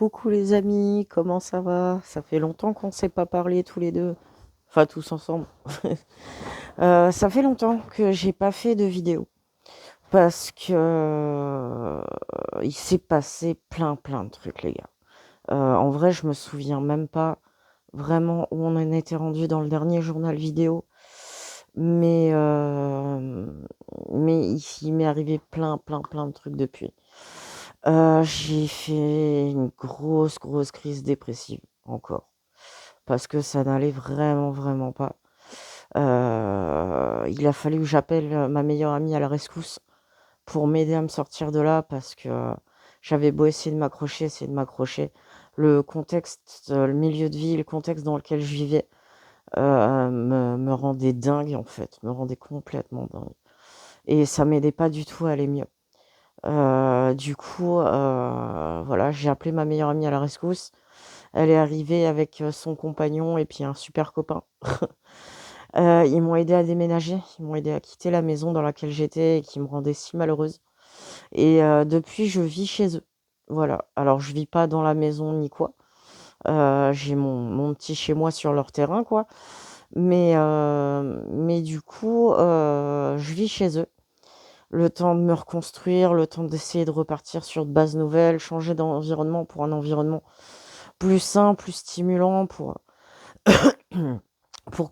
Coucou les amis, comment ça va? Ça fait longtemps qu'on ne s'est pas parlé tous les deux, enfin tous ensemble. Ça fait longtemps que j'ai pas fait de vidéo parce que il s'est passé plein de trucs les gars. En vrai, je me souviens même pas vraiment où on en était rendu dans le dernier journal vidéo, mais il m'est arrivé plein de trucs depuis. J'ai fait une grosse crise dépressive encore, parce que ça n'allait vraiment pas. Il a fallu que j'appelle, ma meilleure amie à la rescousse pour m'aider à me sortir de là parce que, j'avais beau essayer de m'accrocher. Le contexte, le milieu de vie, le contexte dans lequel je vivais, me rendait dingue en fait, me rendait complètement dingue et ça m'aidait pas du tout à aller mieux. Du coup, voilà, j'ai appelé ma meilleure amie à la rescousse. Elle est arrivée avec, son compagnon et puis un super copain. Ils m'ont aidée à déménager, ils m'ont aidée à quitter la maison dans laquelle j'étais et qui me rendait si malheureuse et depuis je vis chez eux. Voilà, alors je vis pas dans la maison ni quoi, j'ai mon petit chez moi sur leur terrain quoi, mais du coup, je vis chez eux. Le temps de me reconstruire, le temps d'essayer de repartir sur de bases nouvelles, changer d'environnement pour un environnement plus sain, plus stimulant pour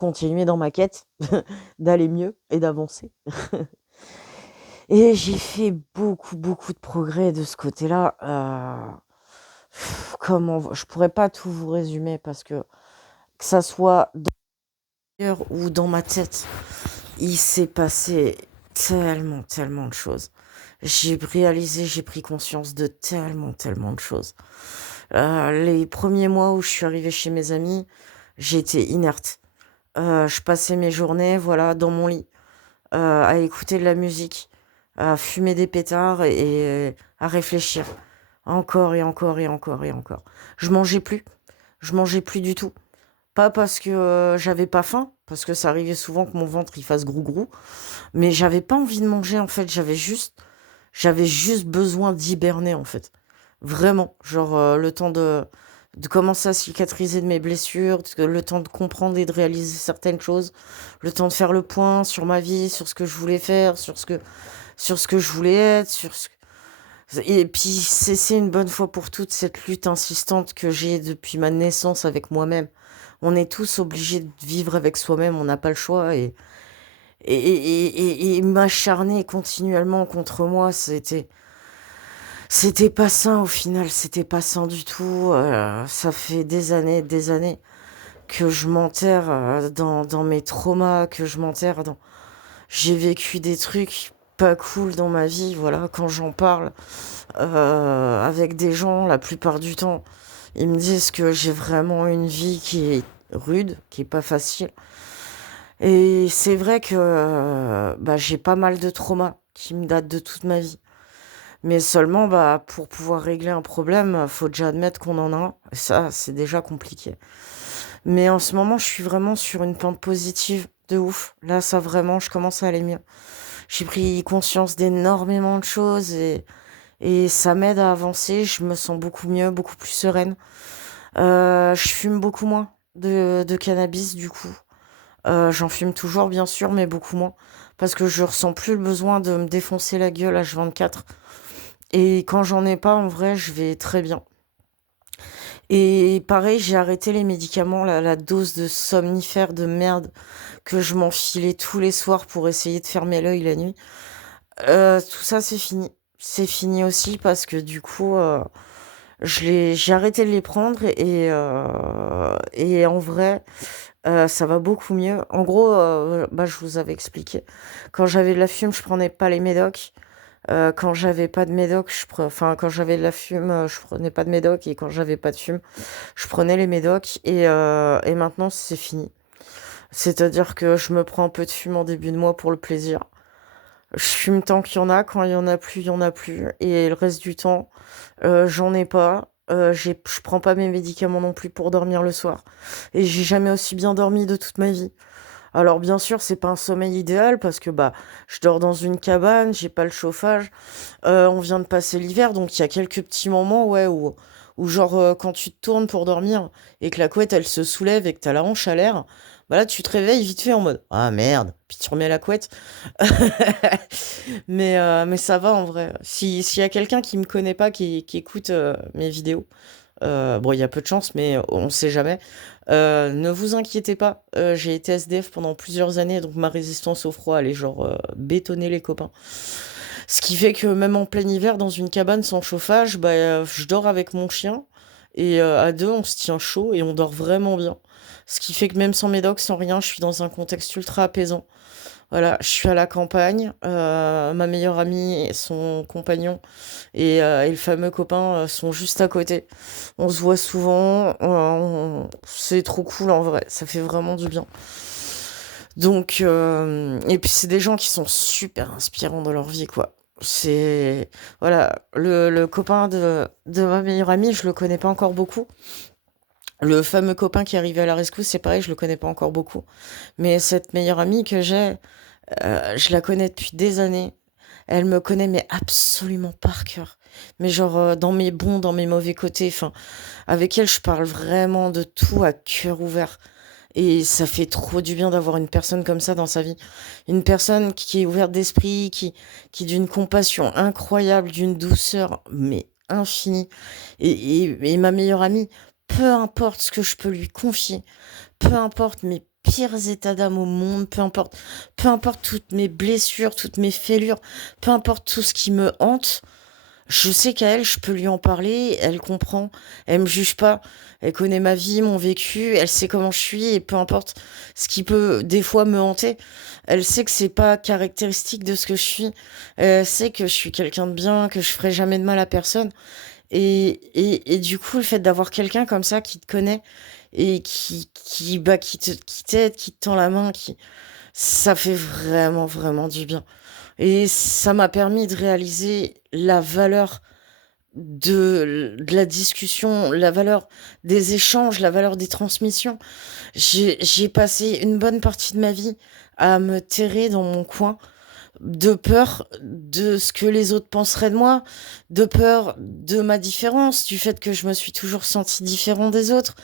continuer dans ma quête d'aller mieux et d'avancer. Et j'ai fait beaucoup de progrès de ce côté-là. Comment je pourrais pas tout vous résumer parce que ça soit dans mon cœur ou dans ma tête, il s'est passé tellement de choses. J'ai réalisé, j'ai pris conscience de tellement de choses. Les premiers mois où je suis arrivée chez mes amis, j'étais inerte. Je passais mes journées, voilà, dans mon lit, à écouter de la musique, à fumer des pétards et à réfléchir. Encore et encore. Je mangeais plus du tout. Pas parce que j'avais pas faim, parce que ça arrivait souvent que mon ventre il fasse grou, mais j'avais pas envie de manger en fait. J'avais juste besoin d'hiberner en fait. Vraiment, genre le temps de commencer à cicatriser de mes blessures, le temps de comprendre et de réaliser certaines choses, le temps de faire le point sur ma vie, sur ce que je voulais faire, sur ce que je voulais être, et puis cesser une bonne fois pour toutes cette lutte insistante que j'ai depuis ma naissance avec moi-même. On est tous obligés de vivre avec soi-même, on n'a pas le choix et m'acharner continuellement contre moi, c'était pas sain au final, c'était pas sain du tout. Ça fait des années que je m'enterre dans mes traumas, que je m'enterre dans. J'ai vécu des trucs pas cool dans ma vie, voilà, quand j'en parle avec des gens, la plupart du temps, ils me disent que j'ai vraiment une vie qui est rude, qui est pas facile. Et c'est vrai que bah, j'ai pas mal de traumas qui me datent de toute ma vie. Mais seulement, bah, pour pouvoir régler un problème, faut déjà admettre qu'on en a un. Et ça, c'est déjà compliqué. Mais en ce moment, je suis vraiment sur une pente positive de ouf. Là, ça vraiment, je commence à aller mieux. J'ai pris conscience d'énormément de choses et ça m'aide à avancer. Je me sens beaucoup mieux, beaucoup plus sereine. Je fume beaucoup moins de cannabis, du coup. J'en fume toujours, bien sûr, mais beaucoup moins. Parce que je ressens plus le besoin de me défoncer la gueule H24. Et quand j'en ai pas, en vrai, je vais très bien. Et pareil, j'ai arrêté les médicaments, la dose de somnifères de merde que je m'enfilais tous les soirs pour essayer de fermer l'œil la nuit. Tout ça, c'est fini. C'est fini aussi parce que du coup, j'ai arrêté de les prendre et en vrai, ça va beaucoup mieux. En gros, bah, je vous avais expliqué. Quand j'avais de la fume, je prenais pas les médocs. Quand j'avais pas de médoc, enfin quand j'avais de la fume, je prenais pas de médoc et quand j'avais pas de fume, je prenais les médocs et maintenant c'est fini. C'est-à-dire que je me prends un peu de fume en début de mois pour le plaisir. Je fume tant qu'il y en a, quand il y en a plus, il y en a plus et le reste du temps, j'en ai pas. Je prends pas mes médicaments non plus pour dormir le soir et j'ai jamais aussi bien dormi de toute ma vie. Alors bien sûr, c'est pas un sommeil idéal parce que bah je dors dans une cabane, j'ai pas le chauffage. On vient de passer l'hiver, donc il y a quelques petits moments ouais où genre quand tu te tournes pour dormir et que la couette elle se soulève et que t'as la hanche à l'air, bah là tu te réveilles vite fait en mode ah merde, puis tu remets la couette. Mais ça va en vrai. Si s'il y a quelqu'un qui me connaît pas qui écoute mes vidéos, bon, il y a peu de chance, mais on sait jamais. Ne vous inquiétez pas, j'ai été SDF pendant plusieurs années, donc ma résistance au froid, elle est genre bétonner les copains. Ce qui fait que même en plein hiver, dans une cabane sans chauffage, bah, je dors avec mon chien. Et à deux, on se tient chaud et on dort vraiment bien. Ce qui fait que même sans médoc, sans rien, je suis dans un contexte ultra apaisant. Voilà, je suis à la campagne, ma meilleure amie et son compagnon et le fameux copain sont juste à côté. On se voit souvent, c'est trop cool en vrai, ça fait vraiment du bien. Donc, et puis c'est des gens qui sont super inspirants dans leur vie, quoi. C'est, voilà, le copain de ma meilleure amie, je le connais pas encore beaucoup. Le fameux copain qui est arrivé à la rescousse, c'est pareil, je le connais pas encore beaucoup. Mais cette meilleure amie que j'ai, je la connais depuis des années. Elle me connaît, mais absolument par cœur. Mais genre, dans mes bons, dans mes mauvais côtés. Enfin, avec elle, je parle vraiment de tout à cœur ouvert. Et ça fait trop du bien d'avoir une personne comme ça dans sa vie. Une personne qui est ouverte d'esprit, qui d'une compassion incroyable, d'une douceur, mais infinie. Et ma meilleure amie, peu importe ce que je peux lui confier, peu importe mes pires états d'âme au monde, peu importe toutes mes blessures, toutes mes fêlures, peu importe tout ce qui me hante, je sais qu'à elle, je peux lui en parler, elle comprend, elle me juge pas, elle connaît ma vie, mon vécu, elle sait comment je suis et peu importe ce qui peut des fois me hanter, elle sait que c'est pas caractéristique de ce que je suis, elle sait que je suis quelqu'un de bien, que je ferai jamais de mal à personne et du coup, le fait d'avoir quelqu'un comme ça qui te connaît et qui t'aide, qui te tend la main, ça fait vraiment, vraiment du bien. Et ça m'a permis de réaliser la valeur de la discussion, la valeur des échanges, la valeur des transmissions. J'ai passé une bonne partie de ma vie à me terrer dans mon coin de peur de ce que les autres penseraient de moi, de peur de ma différence, du fait que je me suis toujours sentie différent des autres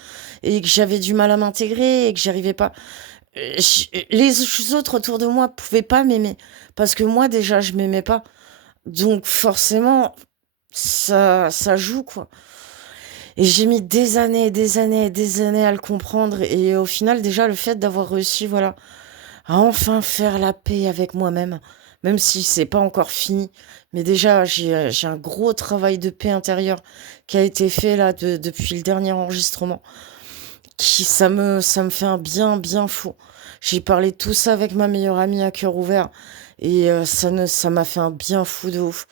et que j'avais du mal à m'intégrer et que j'arrivais pas. Les autres autour de moi pouvaient pas m'aimer parce que moi déjà je m'aimais pas. Donc forcément ça joue quoi. Et j'ai mis des années, des années, des années à le comprendre et au final déjà le fait d'avoir réussi voilà à enfin faire la paix avec moi-même, même si c'est pas encore fini. Mais déjà, j'ai un gros travail de paix intérieure qui a été fait là depuis le dernier enregistrement. Ça me fait un bien, bien fou. J'ai parlé de tout ça avec ma meilleure amie à cœur ouvert et ça m'a fait un bien fou de ouf.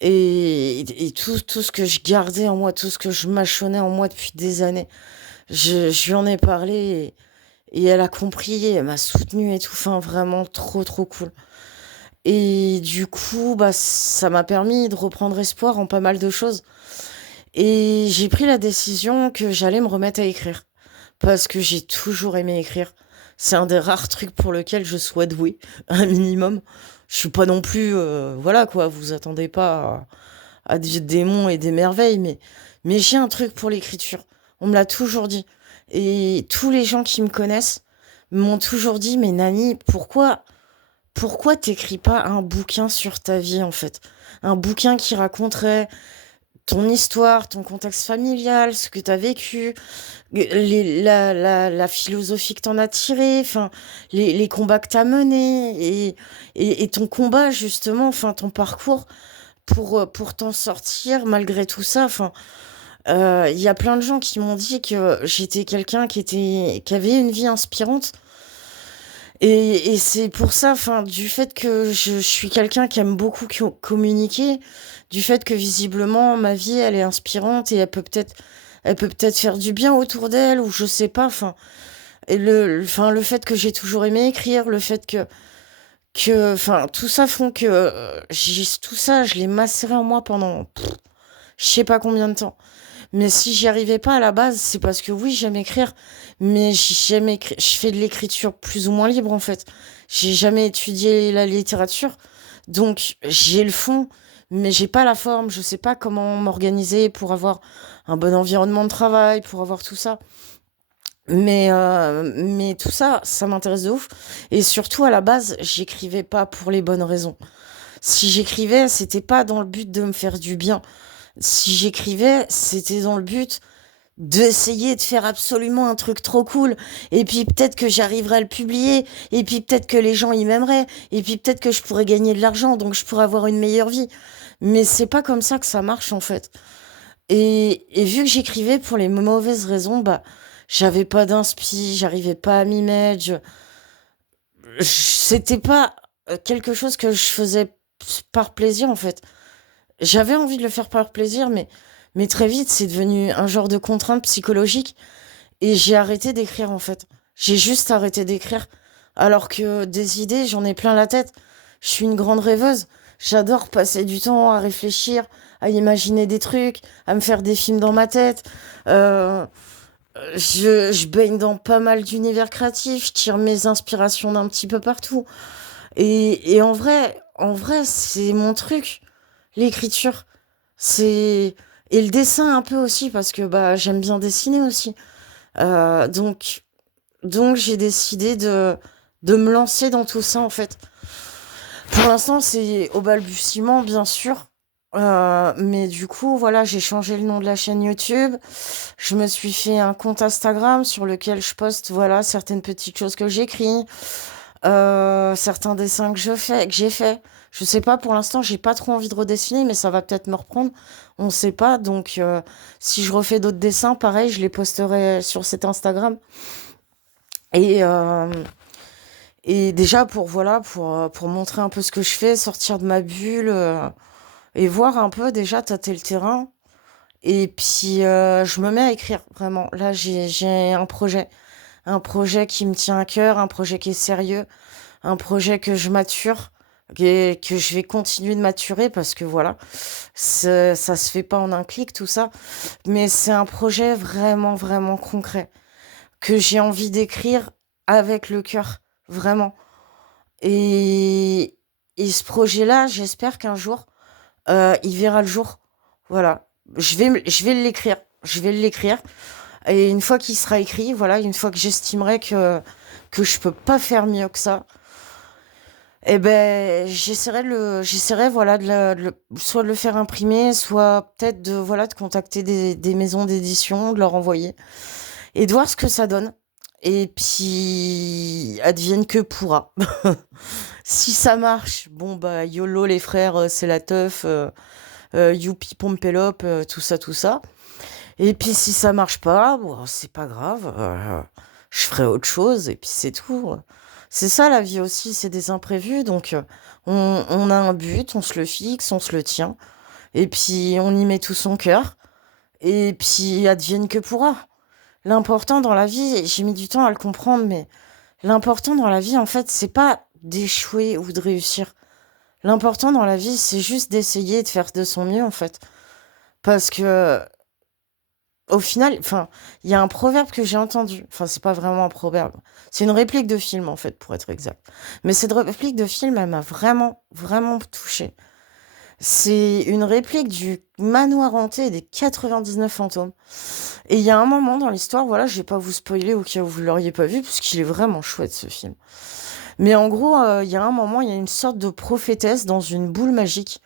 Et tout ce que je gardais en moi, tout ce que je mâchonnais en moi depuis des années, je lui en ai parlé et elle a compris, elle m'a soutenue et tout. Enfin, vraiment trop, trop cool. Et du coup, bah, ça m'a permis de reprendre espoir en pas mal de choses. Et j'ai pris la décision que j'allais me remettre à écrire. Parce que j'ai toujours aimé écrire. C'est un des rares trucs pour lequel je sois douée, un minimum. Je suis pas non plus, voilà quoi, vous attendez pas à des démons et des merveilles, mais j'ai un truc pour l'écriture. On me l'a toujours dit. Et tous les gens qui me connaissent m'ont toujours dit, mais Nani, pourquoi t'écris pas un bouquin sur ta vie en fait? Un bouquin qui raconterait ton histoire, ton contexte familial, ce que t'as vécu, la philosophie que t'en as tirée, enfin, les combats que t'as menés et ton combat justement, enfin, ton parcours pour t'en sortir malgré tout ça. Enfin, il y a plein de gens qui m'ont dit que j'étais quelqu'un qui avait une vie inspirante. Et c'est pour ça, enfin, du fait que je suis quelqu'un qui aime beaucoup communiquer, du fait que visiblement ma vie elle est inspirante et elle peut peut-être faire du bien autour d'elle ou je sais pas, enfin, enfin, le fait que j'ai toujours aimé écrire, le fait enfin, tout ça font que tout ça, je l'ai macéré en moi pendant, je sais pas combien de temps. Mais si j'y arrivais pas à la base, c'est parce que oui, j'aime écrire, mais je fais de l'écriture plus ou moins libre en fait. J'ai jamais étudié la littérature, donc j'ai le fond, mais j'ai pas la forme. Je sais pas comment m'organiser pour avoir un bon environnement de travail, pour avoir tout ça. Mais tout ça, ça m'intéresse de ouf. Et surtout, à la base, j'écrivais pas pour les bonnes raisons. Si j'écrivais, c'était pas dans le but de me faire du bien. Si j'écrivais, c'était dans le but d'essayer de faire absolument un truc trop cool. Et puis peut-être que j'arriverais à le publier. Et puis peut-être que les gens y m'aimeraient. Et puis peut-être que je pourrais gagner de l'argent, donc je pourrais avoir une meilleure vie. Mais c'est pas comme ça que ça marche en fait. Et vu que j'écrivais pour les mauvaises raisons, bah j'avais pas d'inspi, j'arrivais pas à m'y mettre. C'était pas quelque chose que je faisais par plaisir en fait. J'avais envie de le faire par plaisir, mais très vite, c'est devenu un genre de contrainte psychologique et j'ai arrêté d'écrire en fait. J'ai juste arrêté d'écrire. Alors que des idées, j'en ai plein la tête. Je suis une grande rêveuse. J'adore passer du temps à réfléchir, à imaginer des trucs, à me faire des films dans ma tête. Euh, je baigne dans pas mal d'univers créatifs. Je tire mes inspirations d'un petit peu partout. Et en vrai, c'est mon truc, l'écriture. C'est et le dessin un peu aussi parce que bah j'aime bien dessiner aussi. Euh, donc donc j'ai décidé de me lancer dans tout ça en fait. Pour l'instant c'est au balbutiement bien sûr. Mais du coup voilà j'ai changé le nom de la chaîne YouTube. Je me suis fait un compte Instagram sur lequel je poste voilà certaines petites choses que j'écris. Certains dessins que j'ai fait. Je sais pas, pour l'instant, j'ai pas trop envie de redessiner, mais ça va peut-être me reprendre. On sait pas. Donc, si je refais d'autres dessins, pareil, je les posterai sur cet Instagram. Et, euh, et déjà, pour montrer un peu ce que je fais, sortir de ma bulle, et voir un peu, déjà, tâter le terrain. Et puis, je me mets à écrire, vraiment. Là, j'ai un projet. Un projet qui me tient à cœur, un projet qui est sérieux, un projet que je mature, que je vais continuer de maturer parce que voilà, ça se fait pas en un clic tout ça, mais c'est un projet vraiment, vraiment concret que j'ai envie d'écrire avec le cœur, vraiment. Et, et ce projet-là, j'espère qu'un jour, il verra le jour. Voilà, je vais l'écrire, je vais l'écrire. Et une fois qu'il sera écrit, voilà, une fois que j'estimerai que je peux pas faire mieux que ça, eh ben, j'essaierai, voilà, soit de le faire imprimer, soit peut-être voilà, de contacter des maisons d'édition, de leur envoyer et de voir ce que ça donne. Et puis, advienne que pourra. Si ça marche, bon, bah, YOLO les frères, c'est la teuf, youpi pompelope, tout ça, tout ça. Et puis, si ça marche pas, bon, c'est pas grave, je ferai autre chose et puis c'est tout. C'est ça la vie aussi, c'est des imprévus. Donc, on a un but, on se le fixe, on se le tient. Et puis, on y met tout son cœur. Et puis, advienne que pourra. L'important dans la vie, j'ai mis du temps à le comprendre, mais l'important dans la vie, en fait, c'est pas d'échouer ou de réussir. L'important dans la vie, c'est juste d'essayer de faire de son mieux, en fait. Parce que, au final, enfin, il y a un proverbe que j'ai entendu. Enfin, c'est pas vraiment un proverbe. C'est une réplique de film, en fait, pour être exact. Mais cette réplique de film, elle m'a vraiment, vraiment touchée. C'est une réplique du manoir hanté des 99 fantômes. Et il y a un moment dans l'histoire, voilà, je vais pas vous spoiler au cas où vous l'auriez pas vu, parce qu'il est vraiment chouette, ce film. Mais en gros, il y a un moment, il y a une sorte de prophétesse dans une boule magique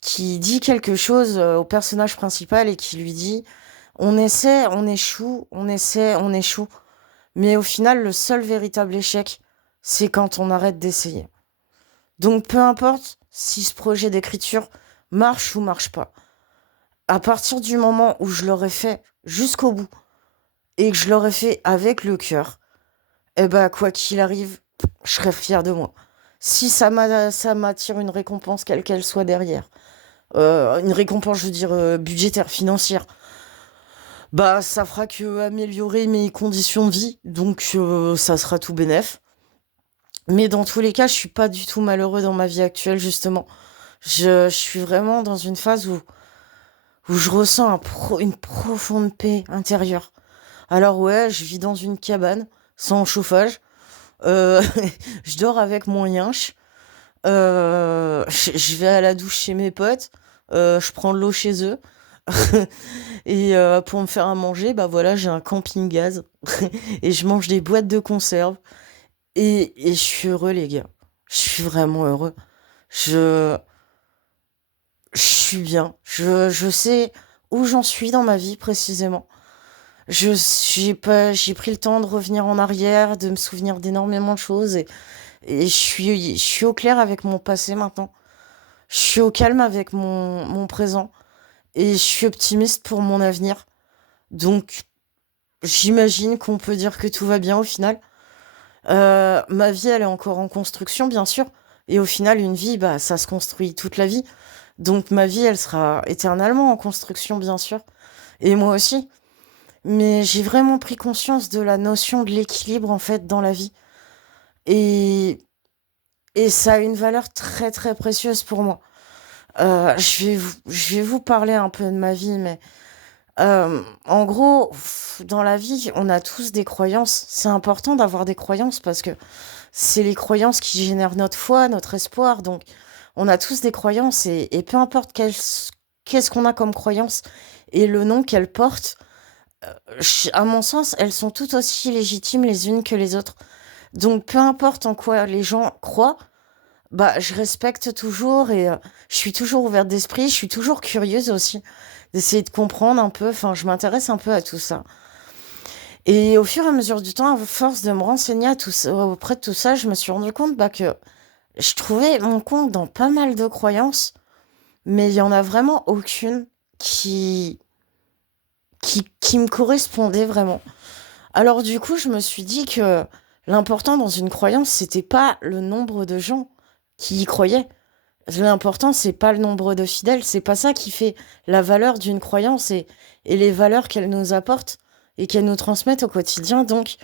qui dit quelque chose au personnage principal et qui lui dit on essaie, on échoue, on essaie, on échoue. Mais au final, le seul véritable échec, c'est quand on arrête d'essayer. Donc peu importe si ce projet d'écriture marche ou marche pas. À partir du moment où je l'aurai fait jusqu'au bout et que je l'aurai fait avec le cœur, eh ben quoi qu'il arrive, je serai fier de moi. Si ça m'attire une récompense quelle qu'elle soit derrière, une récompense, je veux dire budgétaire, financière, bah, ça fera que améliorer mes conditions de vie, donc ça sera tout bénef. Mais dans tous les cas, je suis pas du tout malheureux dans ma vie actuelle, justement. Je suis vraiment dans une phase où je ressens une profonde paix intérieure. Alors ouais, je vis dans une cabane, sans chauffage. Euh, je dors avec mon yinche. Je vais à la douche chez mes potes. Je prends de l'eau chez eux. Et pour me faire à manger, bah voilà, j'ai un camping-gaz. Et je mange des boîtes de conserve. Et je suis heureux, les gars. Je suis vraiment heureux. Je, je suis bien. Je sais où j'en suis dans ma vie précisément. J'ai pas, j'ai pris le temps de revenir en arrière, de me souvenir d'énormément de choses et je suis au clair avec mon passé maintenant. Je suis au calme avec mon présent et je suis optimiste pour mon avenir. Donc, j'imagine qu'on peut dire que tout va bien au final. Ma vie, elle est encore en construction, bien sûr. Et au final, une vie, bah, ça se construit toute la vie. Donc, ma vie, elle sera éternellement en construction, bien sûr. Et moi aussi. Mais j'ai vraiment pris conscience de la notion de l'équilibre, en fait, dans la vie. Et, et ça a une valeur très, très précieuse pour moi. Je vais vous parler un peu de ma vie, mais en gros, dans la vie, on a tous des croyances. C'est important d'avoir des croyances parce que c'est les croyances qui génèrent notre foi, notre espoir. Donc, on a tous des croyances et peu importe qu'est-ce qu'on a comme croyance et le nom qu'elles portent, à mon sens, elles sont toutes aussi légitimes les unes que les autres. Donc, peu importe en quoi les gens croient, bah, je respecte toujours et je suis toujours ouverte d'esprit, je suis toujours curieuse aussi d'essayer de comprendre un peu, enfin, je m'intéresse un peu à tout ça. Et au fur et à mesure du temps, à force de me renseigner à tout ça, auprès de tout ça, je me suis rendu compte bah, que je trouvais mon compte dans pas mal de croyances, mais il y en a vraiment aucune qui, qui me correspondait vraiment. Alors du coup, je me suis dit que l'important dans une croyance, c'était pas le nombre de gens qui y croyaient. L'important, c'est pas le nombre de fidèles, c'est pas ça qui fait la valeur d'une croyance et les valeurs qu'elle nous apporte et qu'elle nous transmet au quotidien. Donc,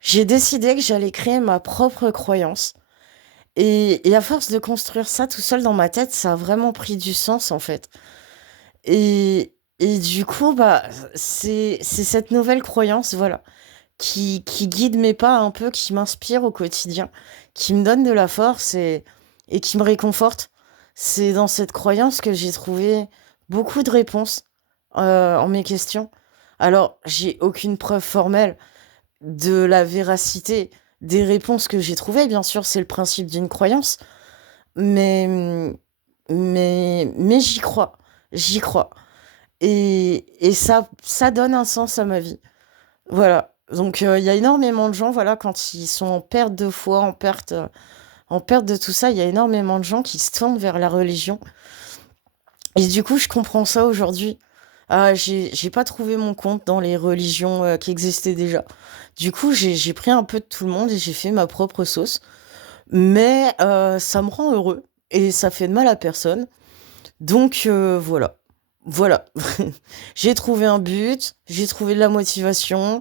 j'ai décidé que j'allais créer ma propre croyance. Et à force de construire ça tout seul dans ma tête, ça a vraiment pris du sens en fait. Et du coup, bah, c'est cette nouvelle croyance, voilà, qui guide mes pas un peu, qui m'inspire au quotidien, qui me donne de la force et qui me réconforte. C'est dans cette croyance que j'ai trouvé beaucoup de réponses en mes questions. Alors, j'ai aucune preuve formelle de la véracité des réponses que j'ai trouvées, bien sûr, c'est le principe d'une croyance, mais, mais j'y crois, j'y crois. Et ça donne un sens à ma vie. Voilà. Donc, il y a énormément de gens, voilà, quand ils sont en perte de foi, en perte de tout ça, il y a énormément de gens qui se tournent vers la religion. Et du coup, je comprends ça aujourd'hui. Ah, j'ai pas trouvé mon compte dans les religions qui existaient déjà. Du coup, j'ai pris un peu de tout le monde et j'ai fait ma propre sauce. Mais ça me rend heureux et ça fait de mal à personne. Donc voilà. Voilà. J'ai trouvé un but, j'ai trouvé de la motivation,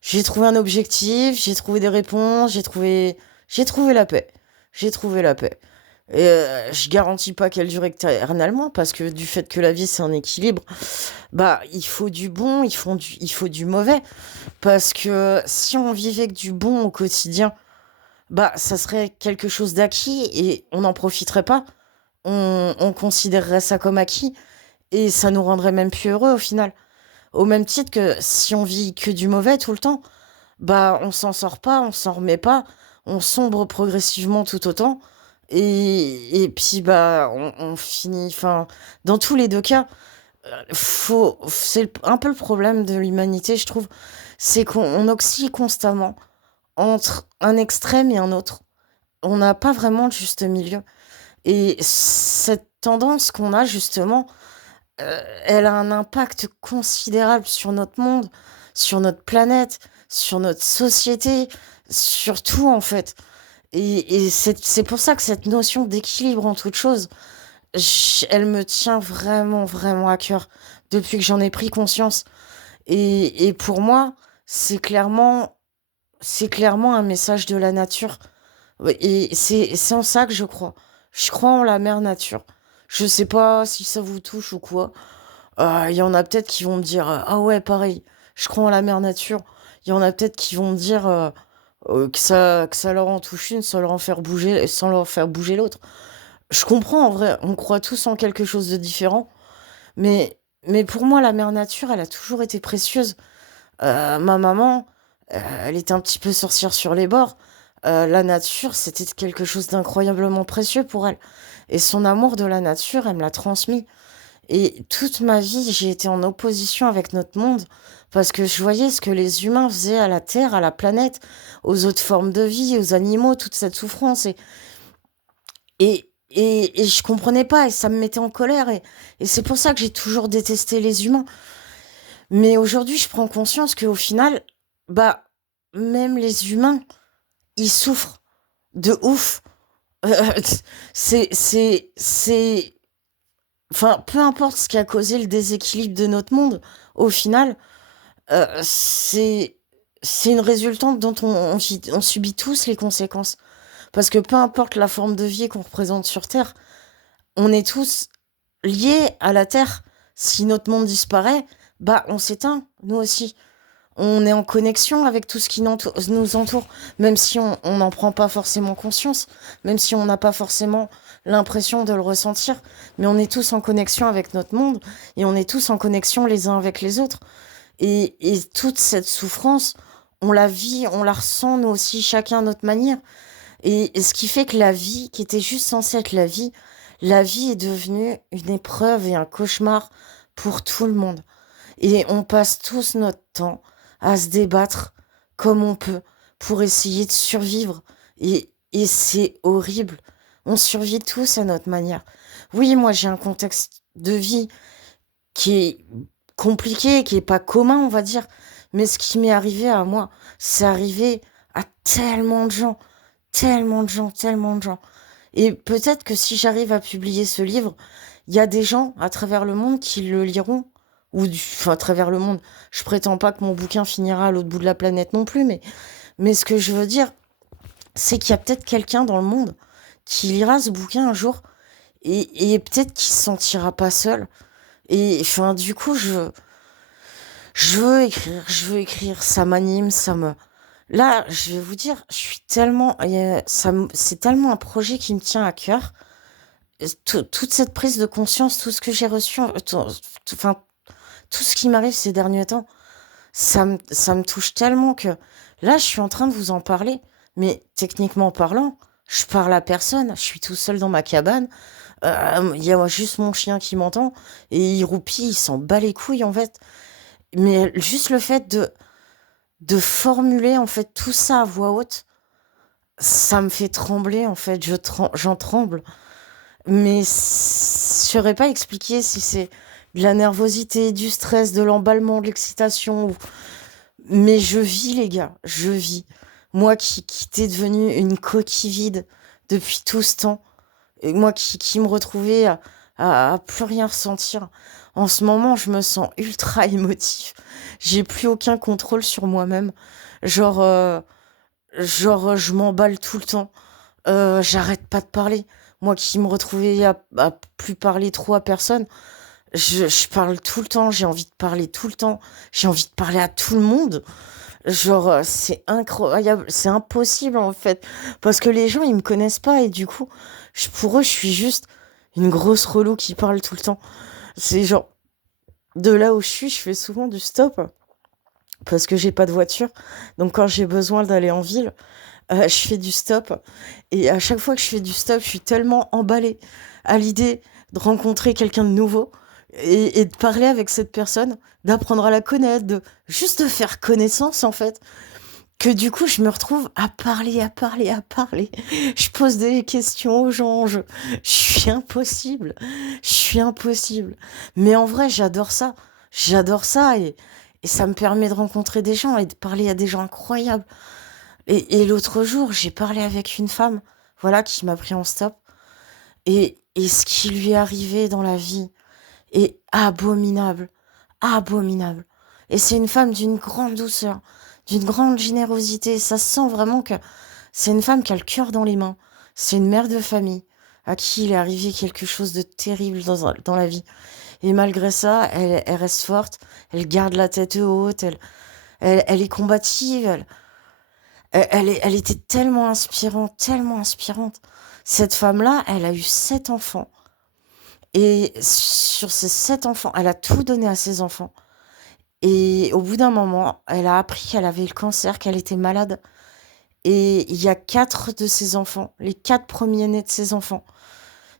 j'ai trouvé un objectif, j'ai trouvé des réponses, j'ai trouvé la paix. J'ai trouvé la paix. Et je garantis pas qu'elle dure éternellement parce que du fait que la vie c'est un équilibre, bah il faut du bon, il faut du mauvais. Parce que si on vivait que du bon au quotidien, bah ça serait quelque chose d'acquis et on n'en profiterait pas. On considérerait ça comme acquis et ça nous rendrait même plus heureux au final. Au même titre que si on vit que du mauvais tout le temps, bah on s'en sort pas, on s'en remet pas, on sombre progressivement tout autant. Et puis bah on finit, enfin, dans tous les deux cas, c'est un peu le problème de l'humanité, je trouve, c'est qu'on oscille constamment entre un extrême et un autre. On n'a pas vraiment de juste milieu. Et cette tendance qu'on a justement, elle a un impact considérable sur notre monde, sur notre planète, sur notre société, sur tout en fait. Et c'est pour ça que cette notion d'équilibre en toute chose, elle me tient vraiment, vraiment à cœur depuis que j'en ai pris conscience. Et pour moi, c'est clairement, c'est clairement un message de la nature. Ouais, et c'est en ça que je crois. Je crois en la mère nature. Je sais pas si ça vous touche ou quoi. Il y en a peut-être qui vont me dire, ah ouais, pareil, je crois en la mère nature. Il y en a peut-être qui vont me dire que ça leur en touche une sans leur faire bouger l'autre. Je comprends en vrai, on croit tous en quelque chose de différent, mais, mais pour moi, la mère nature, elle a toujours été précieuse. Ma maman, elle était un petit peu sorcière sur les bords. La nature, c'était quelque chose d'incroyablement précieux pour elle. Et son amour de la nature, elle me l'a transmis. Et toute ma vie, j'ai été en opposition avec notre monde parce que je voyais ce que les humains faisaient à la Terre, à la planète, aux autres formes de vie, aux animaux, toute cette souffrance. Et je comprenais pas et ça me mettait en colère. Et c'est pour ça que j'ai toujours détesté les humains. Mais aujourd'hui, je prends conscience qu'au final, bah, même les humains, ils souffrent de ouf. Euh, c'est, enfin, peu importe ce qui a causé le déséquilibre de notre monde, au final, c'est une résultante dont on subit tous les conséquences. Parce que peu importe la forme de vie qu'on représente sur Terre, on est tous liés à la Terre. Si notre monde disparaît, bah on s'éteint, nous aussi. On est en connexion avec tout ce qui nous entoure, même si on n'en prend pas forcément conscience, même si on n'a pas forcément l'impression de le ressentir, mais on est tous en connexion avec notre monde et on est tous en connexion les uns avec les autres. Et toute cette souffrance, on la vit, on la ressent nous aussi, chacun à notre manière. Et ce qui fait que la vie, qui était juste censée être la vie est devenue une épreuve et un cauchemar pour tout le monde. Et on passe tous notre temps à se débattre comme on peut pour essayer de survivre. Et c'est horrible. On survit tous à notre manière. Oui, moi j'ai un contexte de vie qui est compliqué, qui est pas commun, on va dire. Mais ce qui m'est arrivé à moi, c'est arrivé à tellement de gens, tellement de gens, tellement de gens. Et peut-être que si j'arrive à publier ce livre, il y a des gens à travers le monde qui le liront. Enfin, à travers le monde. Je prétends pas que mon bouquin finira à l'autre bout de la planète non plus, mais ce que je veux dire, c'est qu'il y a peut-être quelqu'un dans le monde qui lira ce bouquin un jour et peut-être qu'il se sentira pas seul. Et enfin, du coup, je veux écrire, ça m'anime, ça me... Là, je vais vous dire, je suis tellement... c'est tellement un projet qui me tient à cœur. Toute cette prise de conscience, tout ce que j'ai reçu, enfin, tout ce qui m'arrive ces derniers temps, ça me touche tellement que là, je suis en train de vous en parler. Mais techniquement parlant, je parle à personne. Je suis tout seul dans ma cabane. Il y a juste mon chien qui m'entend et il roupille, il s'en bat les couilles en fait. Mais juste le fait de formuler en fait tout ça à voix haute, ça me fait trembler en fait. J'en tremble. Mais je saurais pas expliquer si c'est de la nervosité, du stress, de l'emballement, de l'excitation. Mais je vis, les gars, je vis. Moi qui étais devenue une coquille vide depuis tout ce temps, et moi qui me retrouvais à plus rien ressentir. En ce moment, je me sens ultra émotif. J'ai plus aucun contrôle sur moi-même. Genre, je m'emballe tout le temps. J'arrête pas de parler. Moi qui me retrouvais à plus parler trop à personne, je parle tout le temps, j'ai envie de parler tout le temps, j'ai envie de parler à tout le monde. Genre, c'est incroyable, c'est impossible en fait. Parce que les gens, ils me connaissent pas et du coup, pour eux, je suis juste une grosse relou qui parle tout le temps. C'est genre, de là où je fais souvent du stop parce que j'ai pas de voiture. Donc quand j'ai besoin d'aller en ville, je fais du stop. Et à chaque fois que je fais du stop, je suis tellement emballée à l'idée de rencontrer quelqu'un de nouveau et de parler avec cette personne, d'apprendre à la connaître, de juste de faire connaissance en fait, que du coup je me retrouve à parler, à parler, à parler. Je pose des questions aux gens, je suis impossible, je suis impossible. Mais en vrai, j'adore ça et ça me permet de rencontrer des gens et de parler à des gens incroyables. Et l'autre jour, j'ai parlé avec une femme, voilà, qui m'a pris en stop. Et ce qui lui est arrivé dans la vie est abominable, abominable. Et c'est une femme d'une grande douceur, d'une grande générosité. Ça se sent vraiment que c'est une femme qui a le cœur dans les mains. C'est une mère de famille à qui il est arrivé quelque chose de terrible dans la vie. Et malgré ça, elle reste forte, elle garde la tête haute, elle est combative, elle était tellement inspirante, tellement inspirante. Cette femme-là, elle a eu 7 enfants. Et sur ces 7 enfants, elle a tout donné à ses enfants. Et au bout d'un moment, elle a appris qu'elle avait le cancer, qu'elle était malade. Et il y a 4 de ses enfants, les 4 premiers-nés de ses enfants,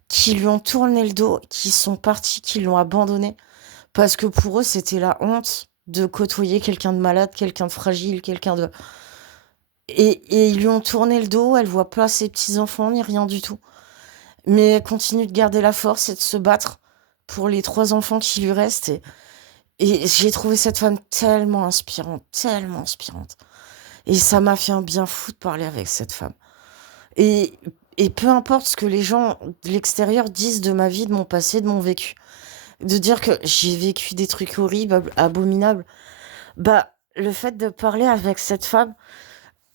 qui lui ont tourné le dos, qui sont partis, qui l'ont abandonné. Parce que pour eux, c'était la honte de côtoyer quelqu'un de malade, quelqu'un de fragile, quelqu'un de... Et ils lui ont tourné le dos, elle voit pas ses petits-enfants, ni rien du tout. Mais elle continue de garder la force et de se battre pour les 3 enfants qui lui restent. Et j'ai trouvé cette femme tellement inspirante, tellement inspirante. Et ça m'a fait un bien fou de parler avec cette femme. Et, et peu importe ce que les gens de l'extérieur disent de ma vie, de mon passé, de mon vécu, de dire que j'ai vécu des trucs horribles, abominables, bah, le fait de parler avec cette femme,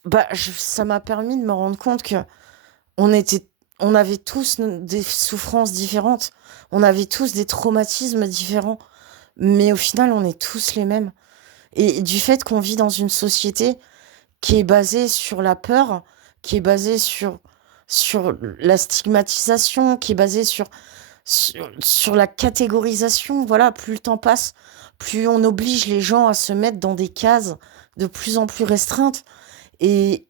bah, ça m'a permis de me rendre compte que on était, on avait tous des souffrances différentes, on avait tous des traumatismes différents, mais au final, on est tous les mêmes. Et du fait qu'on vit dans une société qui est basée sur la peur, qui est basée sur la stigmatisation, qui est basée sur la catégorisation. Voilà, plus le temps passe, plus on oblige les gens à se mettre dans des cases de plus en plus restreintes. Et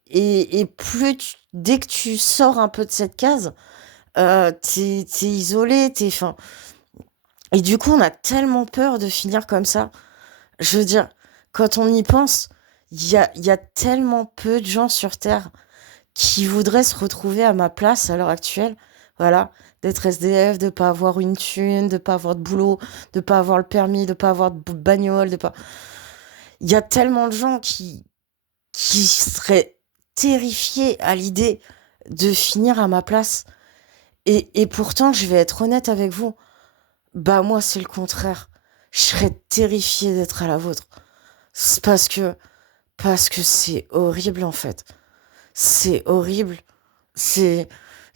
plus dès que tu sors un peu de cette case, t'es isolé, t'es fin. Et du coup, on a tellement peur de finir comme ça. Je veux dire, quand on y pense, il y a tellement peu de gens sur Terre qui voudraient se retrouver à ma place à l'heure actuelle. Voilà, d'être SDF, de pas avoir une thune, de pas avoir de boulot, de pas avoir le permis, de pas avoir de bagnole, de pas. Il y a tellement de gens qui seraient terrifiés à l'idée de finir à ma place. Et pourtant, je vais être honnête avec vous. Bah moi, c'est le contraire. Je serais terrifiée d'être à la vôtre. C'est parce que c'est horrible en fait. C'est horrible. C'est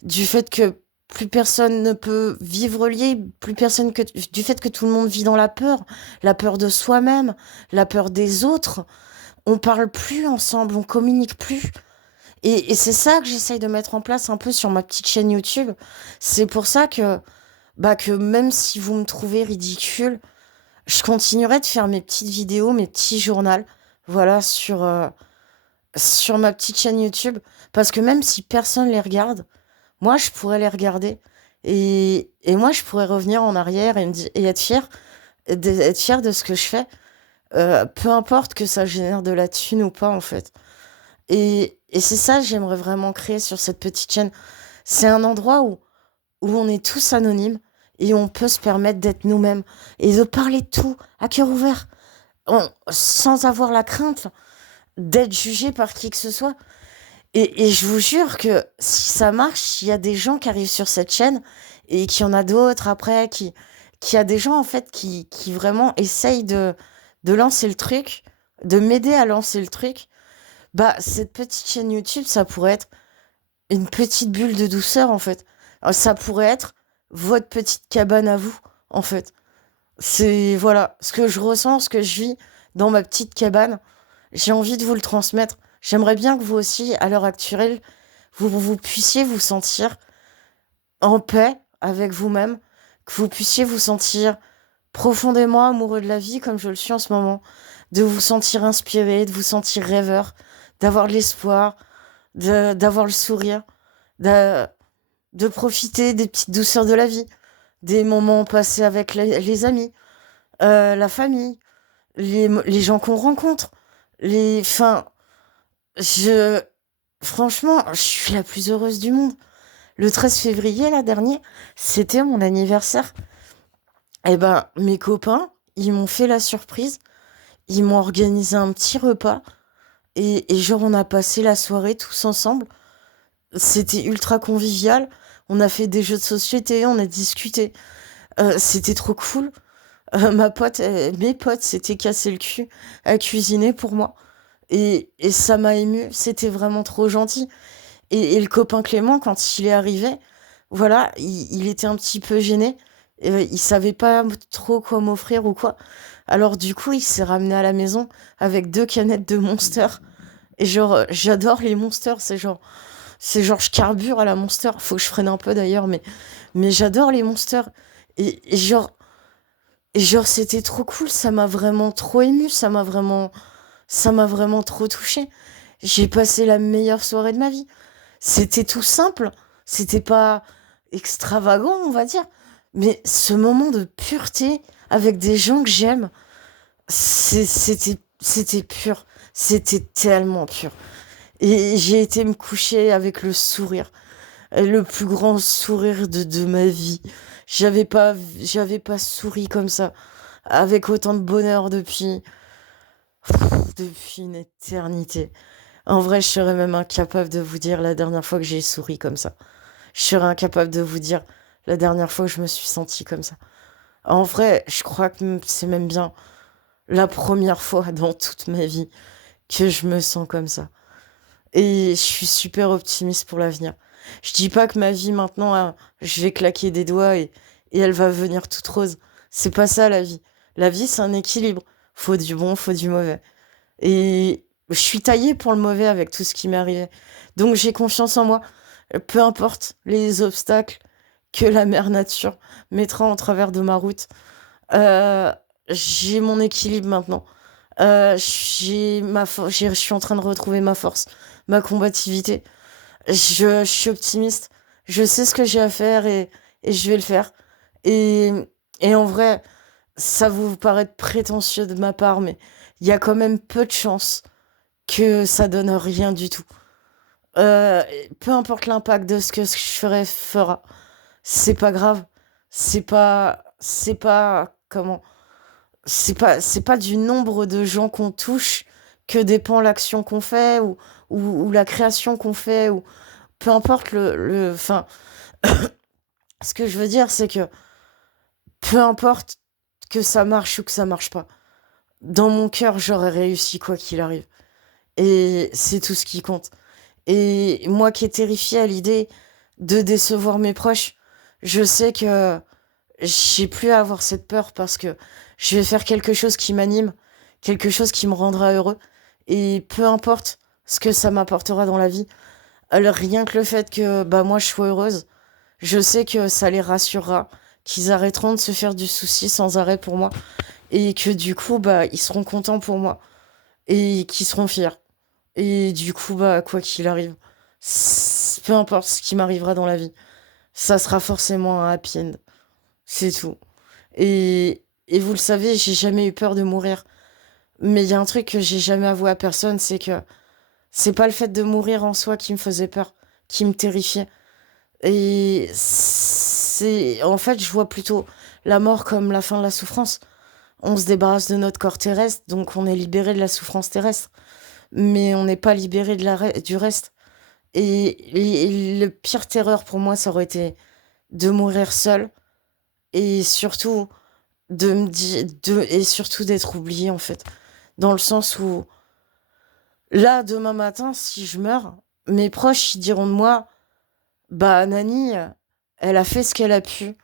du fait que plus personne ne peut vivre lié, plus personne que du fait que tout le monde vit dans la peur de soi-même, la peur des autres. On parle plus ensemble, on communique plus. Et c'est ça que j'essaye de mettre en place un peu sur ma petite chaîne YouTube. C'est pour ça que même si vous me trouvez ridicule, je continuerai de faire mes petites vidéos, mes petits journaux, voilà, sur ma petite chaîne YouTube. Parce que même si personne les regarde, moi, je pourrais les regarder. Et moi, je pourrais revenir en arrière et être fier de ce que je fais. Peu importe que ça génère de la thune ou pas, en fait. Et c'est ça que j'aimerais vraiment créer sur cette petite chaîne. C'est un endroit où on est tous anonymes et on peut se permettre d'être nous-mêmes et de parler de tout à cœur ouvert, sans avoir la crainte d'être jugé par qui que ce soit. Et je vous jure que si ça marche, il y a des gens qui arrivent sur cette chaîne et qu'il y en a d'autres après, qui a des gens en fait qui vraiment essayent de lancer le truc, de m'aider à lancer le truc. Bah, cette petite chaîne YouTube, ça pourrait être une petite bulle de douceur en fait. Ça pourrait être votre petite cabane à vous en fait. C'est voilà, ce que je ressens, ce que je vis dans ma petite cabane. J'ai envie de vous le transmettre. J'aimerais bien que vous aussi, à l'heure actuelle, vous puissiez vous sentir en paix avec vous-même, que vous puissiez vous sentir profondément amoureux de la vie comme je le suis en ce moment, de vous sentir inspiré, de vous sentir rêveur, d'avoir de l'espoir, d'avoir le sourire, de, de profiter des petites douceurs de la vie, des moments passés avec les amis, la famille, les gens qu'on rencontre, enfin, je, franchement, je suis la plus heureuse du monde. Le 13 février, là, dernier, c'était mon anniversaire. Et ben, mes copains, ils m'ont fait la surprise. Ils m'ont organisé un petit repas. Et genre, on a passé la soirée tous ensemble. C'était ultra convivial. On a fait des jeux de société, on a discuté. C'était trop cool. Mes potes s'étaient cassé le cul à cuisiner pour moi. Et ça m'a ému. C'était vraiment trop gentil. Et le copain Clément, quand il est arrivé, voilà, il était un petit peu gêné. Il savait pas trop quoi m'offrir ou quoi. Alors du coup, il s'est ramené à la maison avec 2 canettes de Monster et genre, j'adore les Monster, c'est genre je carbure à la Monster. Faut que je freine un peu d'ailleurs, mais j'adore les Monster et genre c'était trop cool, ça m'a vraiment trop émue, ça m'a vraiment trop touchée. J'ai passé la meilleure soirée de ma vie. C'était tout simple, c'était pas extravagant, on va dire, mais ce moment de pureté avec des gens que j'aime, c'était pur. C'était tellement pur. Et j'ai été me coucher avec le sourire, le plus grand sourire de ma vie. J'avais pas souri comme ça, avec autant de bonheur depuis une éternité. En vrai, je serais même incapable de vous dire la dernière fois que j'ai souri comme ça. Je serais incapable de vous dire la dernière fois que je me suis sentie comme ça. En vrai, je crois que c'est même bien la première fois dans toute ma vie que je me sens comme ça. Et je suis super optimiste pour l'avenir. Je dis pas que ma vie maintenant, je vais claquer des doigts et elle va venir toute rose. C'est pas ça la vie. La vie, c'est un équilibre. Faut du bon, faut du mauvais. Et je suis taillée pour le mauvais avec tout ce qui m'est arrivé. Donc j'ai confiance en moi. Peu importe les obstacles que la mère nature mettra en travers de ma route. Euh, j'ai mon équilibre maintenant. Je suis en train de retrouver ma force, ma combativité. Je suis optimiste. Je sais ce que j'ai à faire et je vais le faire. Et, et en vrai, ça vous paraît prétentieux de ma part, mais il y a quand même peu de chances que ça donne rien du tout. Euh, Peu importe l'impact de ce que je ferai fera. C'est pas grave. Comment? C'est pas du nombre de gens qu'on touche que dépend l'action qu'on fait ou la création qu'on fait ou peu importe enfin, ce que je veux dire, c'est que peu importe que ça marche ou que ça marche pas. Dans mon cœur, j'aurais réussi quoi qu'il arrive. Et c'est tout ce qui compte. Et moi qui est terrifiée à l'idée de décevoir mes proches, je sais que j'ai plus à avoir cette peur parce que je vais faire quelque chose qui m'anime, quelque chose qui me rendra heureux. Et peu importe ce que ça m'apportera dans la vie, alors rien que le fait que bah moi je sois heureuse, je sais que ça les rassurera, qu'ils arrêteront de se faire du souci sans arrêt pour moi et que du coup bah ils seront contents pour moi et qu'ils seront fiers. Et du coup bah quoi qu'il arrive, peu importe ce qui m'arrivera dans la vie, ça sera forcément un happy end. C'est tout. Et vous le savez, j'ai jamais eu peur de mourir. Mais il y a un truc que j'ai jamais avoué à personne, c'est que c'est pas le fait de mourir en soi qui me faisait peur, qui me terrifiait. Et en fait, je vois plutôt la mort comme la fin de la souffrance. On se débarrasse de notre corps terrestre, donc on est libéré de la souffrance terrestre. Mais on n'est pas libéré du reste. Et le pire terreur pour moi, ça aurait été de mourir seul et surtout et surtout d'être oublié en fait. Dans le sens où là, demain matin, si je meurs, mes proches ils diront de moi, bah Nani, elle a fait ce qu'elle a pu,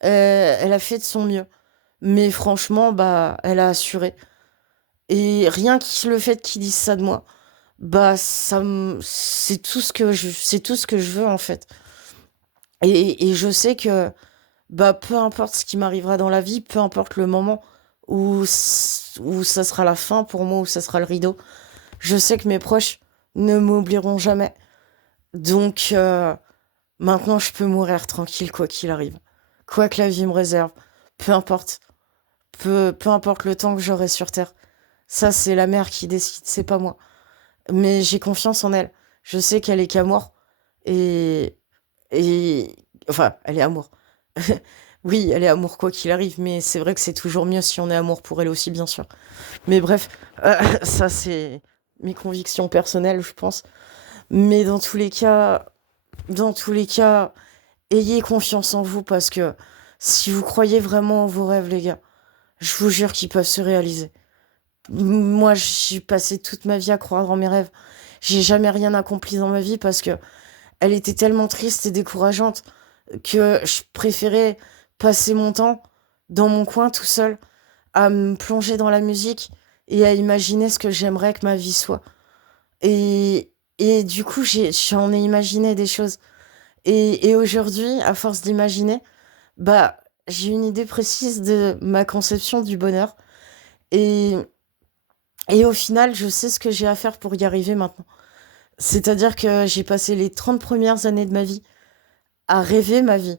elle a fait de son mieux. Mais franchement, bah elle a assuré. Et rien que le fait qu'ils disent ça de moi, bah c'est tout ce que je veux en fait. Et je sais que bah peu importe ce qui m'arrivera dans la vie, peu importe le moment où ça sera la fin pour moi, où ça sera le rideau, je sais que mes proches ne m'oublieront jamais. Donc maintenant je peux mourir tranquille quoi qu'il arrive. Quoi que la vie me réserve, peu importe. Peu importe le temps que j'aurai sur Terre. Ça c'est la mère qui décide, c'est pas moi. Mais j'ai confiance en elle. Je sais qu'elle est qu'amour. Et, enfin, elle est amour. Oui, elle est amour quoi qu'il arrive, mais c'est vrai que c'est toujours mieux si on est amour pour elle aussi, bien sûr. Mais bref, ça c'est mes convictions personnelles, je pense. Mais dans tous les cas, ayez confiance en vous parce que si vous croyez vraiment en vos rêves, les gars, je vous jure qu'ils peuvent se réaliser. Moi, j'ai passé toute ma vie à croire en mes rêves. J'ai jamais rien accompli dans ma vie parce que elle était tellement triste et décourageante que je préférais passer mon temps dans mon coin tout seul, à me plonger dans la musique et à imaginer ce que j'aimerais que ma vie soit. Et, et du coup, j'en ai imaginé des choses. Et aujourd'hui, à force d'imaginer, bah, j'ai une idée précise de ma conception du bonheur. Et, et au final, je sais ce que j'ai à faire pour y arriver maintenant. C'est-à-dire que j'ai passé les 30 premières années de ma vie à rêver ma vie.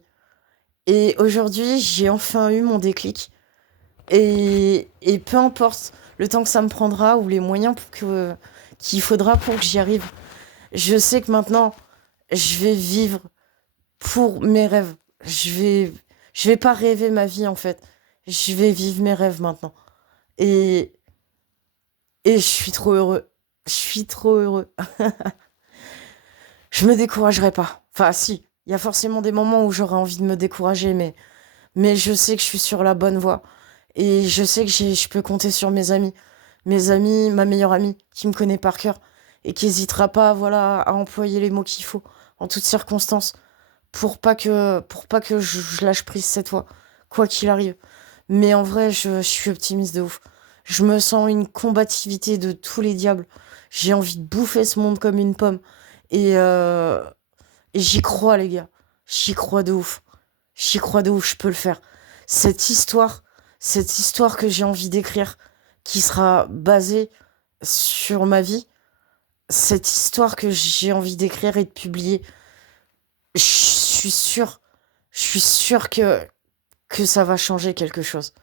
Et aujourd'hui, j'ai enfin eu mon déclic. Et peu importe le temps que ça me prendra ou les moyens qu'il faudra pour que j'y arrive, je sais que maintenant, je vais vivre pour mes rêves. Je vais pas rêver ma vie en fait. Je vais vivre mes rêves maintenant. Et, et je suis trop heureux. Je suis trop heureux. Je me découragerai pas. Enfin, si. Il y a forcément des moments où j'aurais envie de me décourager, mais je sais que je suis sur la bonne voie. Et je sais que je peux compter sur mes amis. Mes amis, ma meilleure amie, qui me connaît par cœur et qui n'hésitera pas, voilà, à employer les mots qu'il faut en toutes circonstances pour pas que je lâche prise cette fois, quoi qu'il arrive. Mais en vrai, je suis optimiste de ouf. Je me sens une combativité de tous les diables. J'ai envie de bouffer ce monde comme une pomme. Et, euh, et j'y crois, les gars. J'y crois de ouf. J'y crois de ouf, je peux le faire. Cette histoire, cette histoire que j'ai envie d'écrire, qui sera basée sur ma vie, cette histoire que j'ai envie d'écrire et de publier, je suis sûr que ça va changer quelque chose.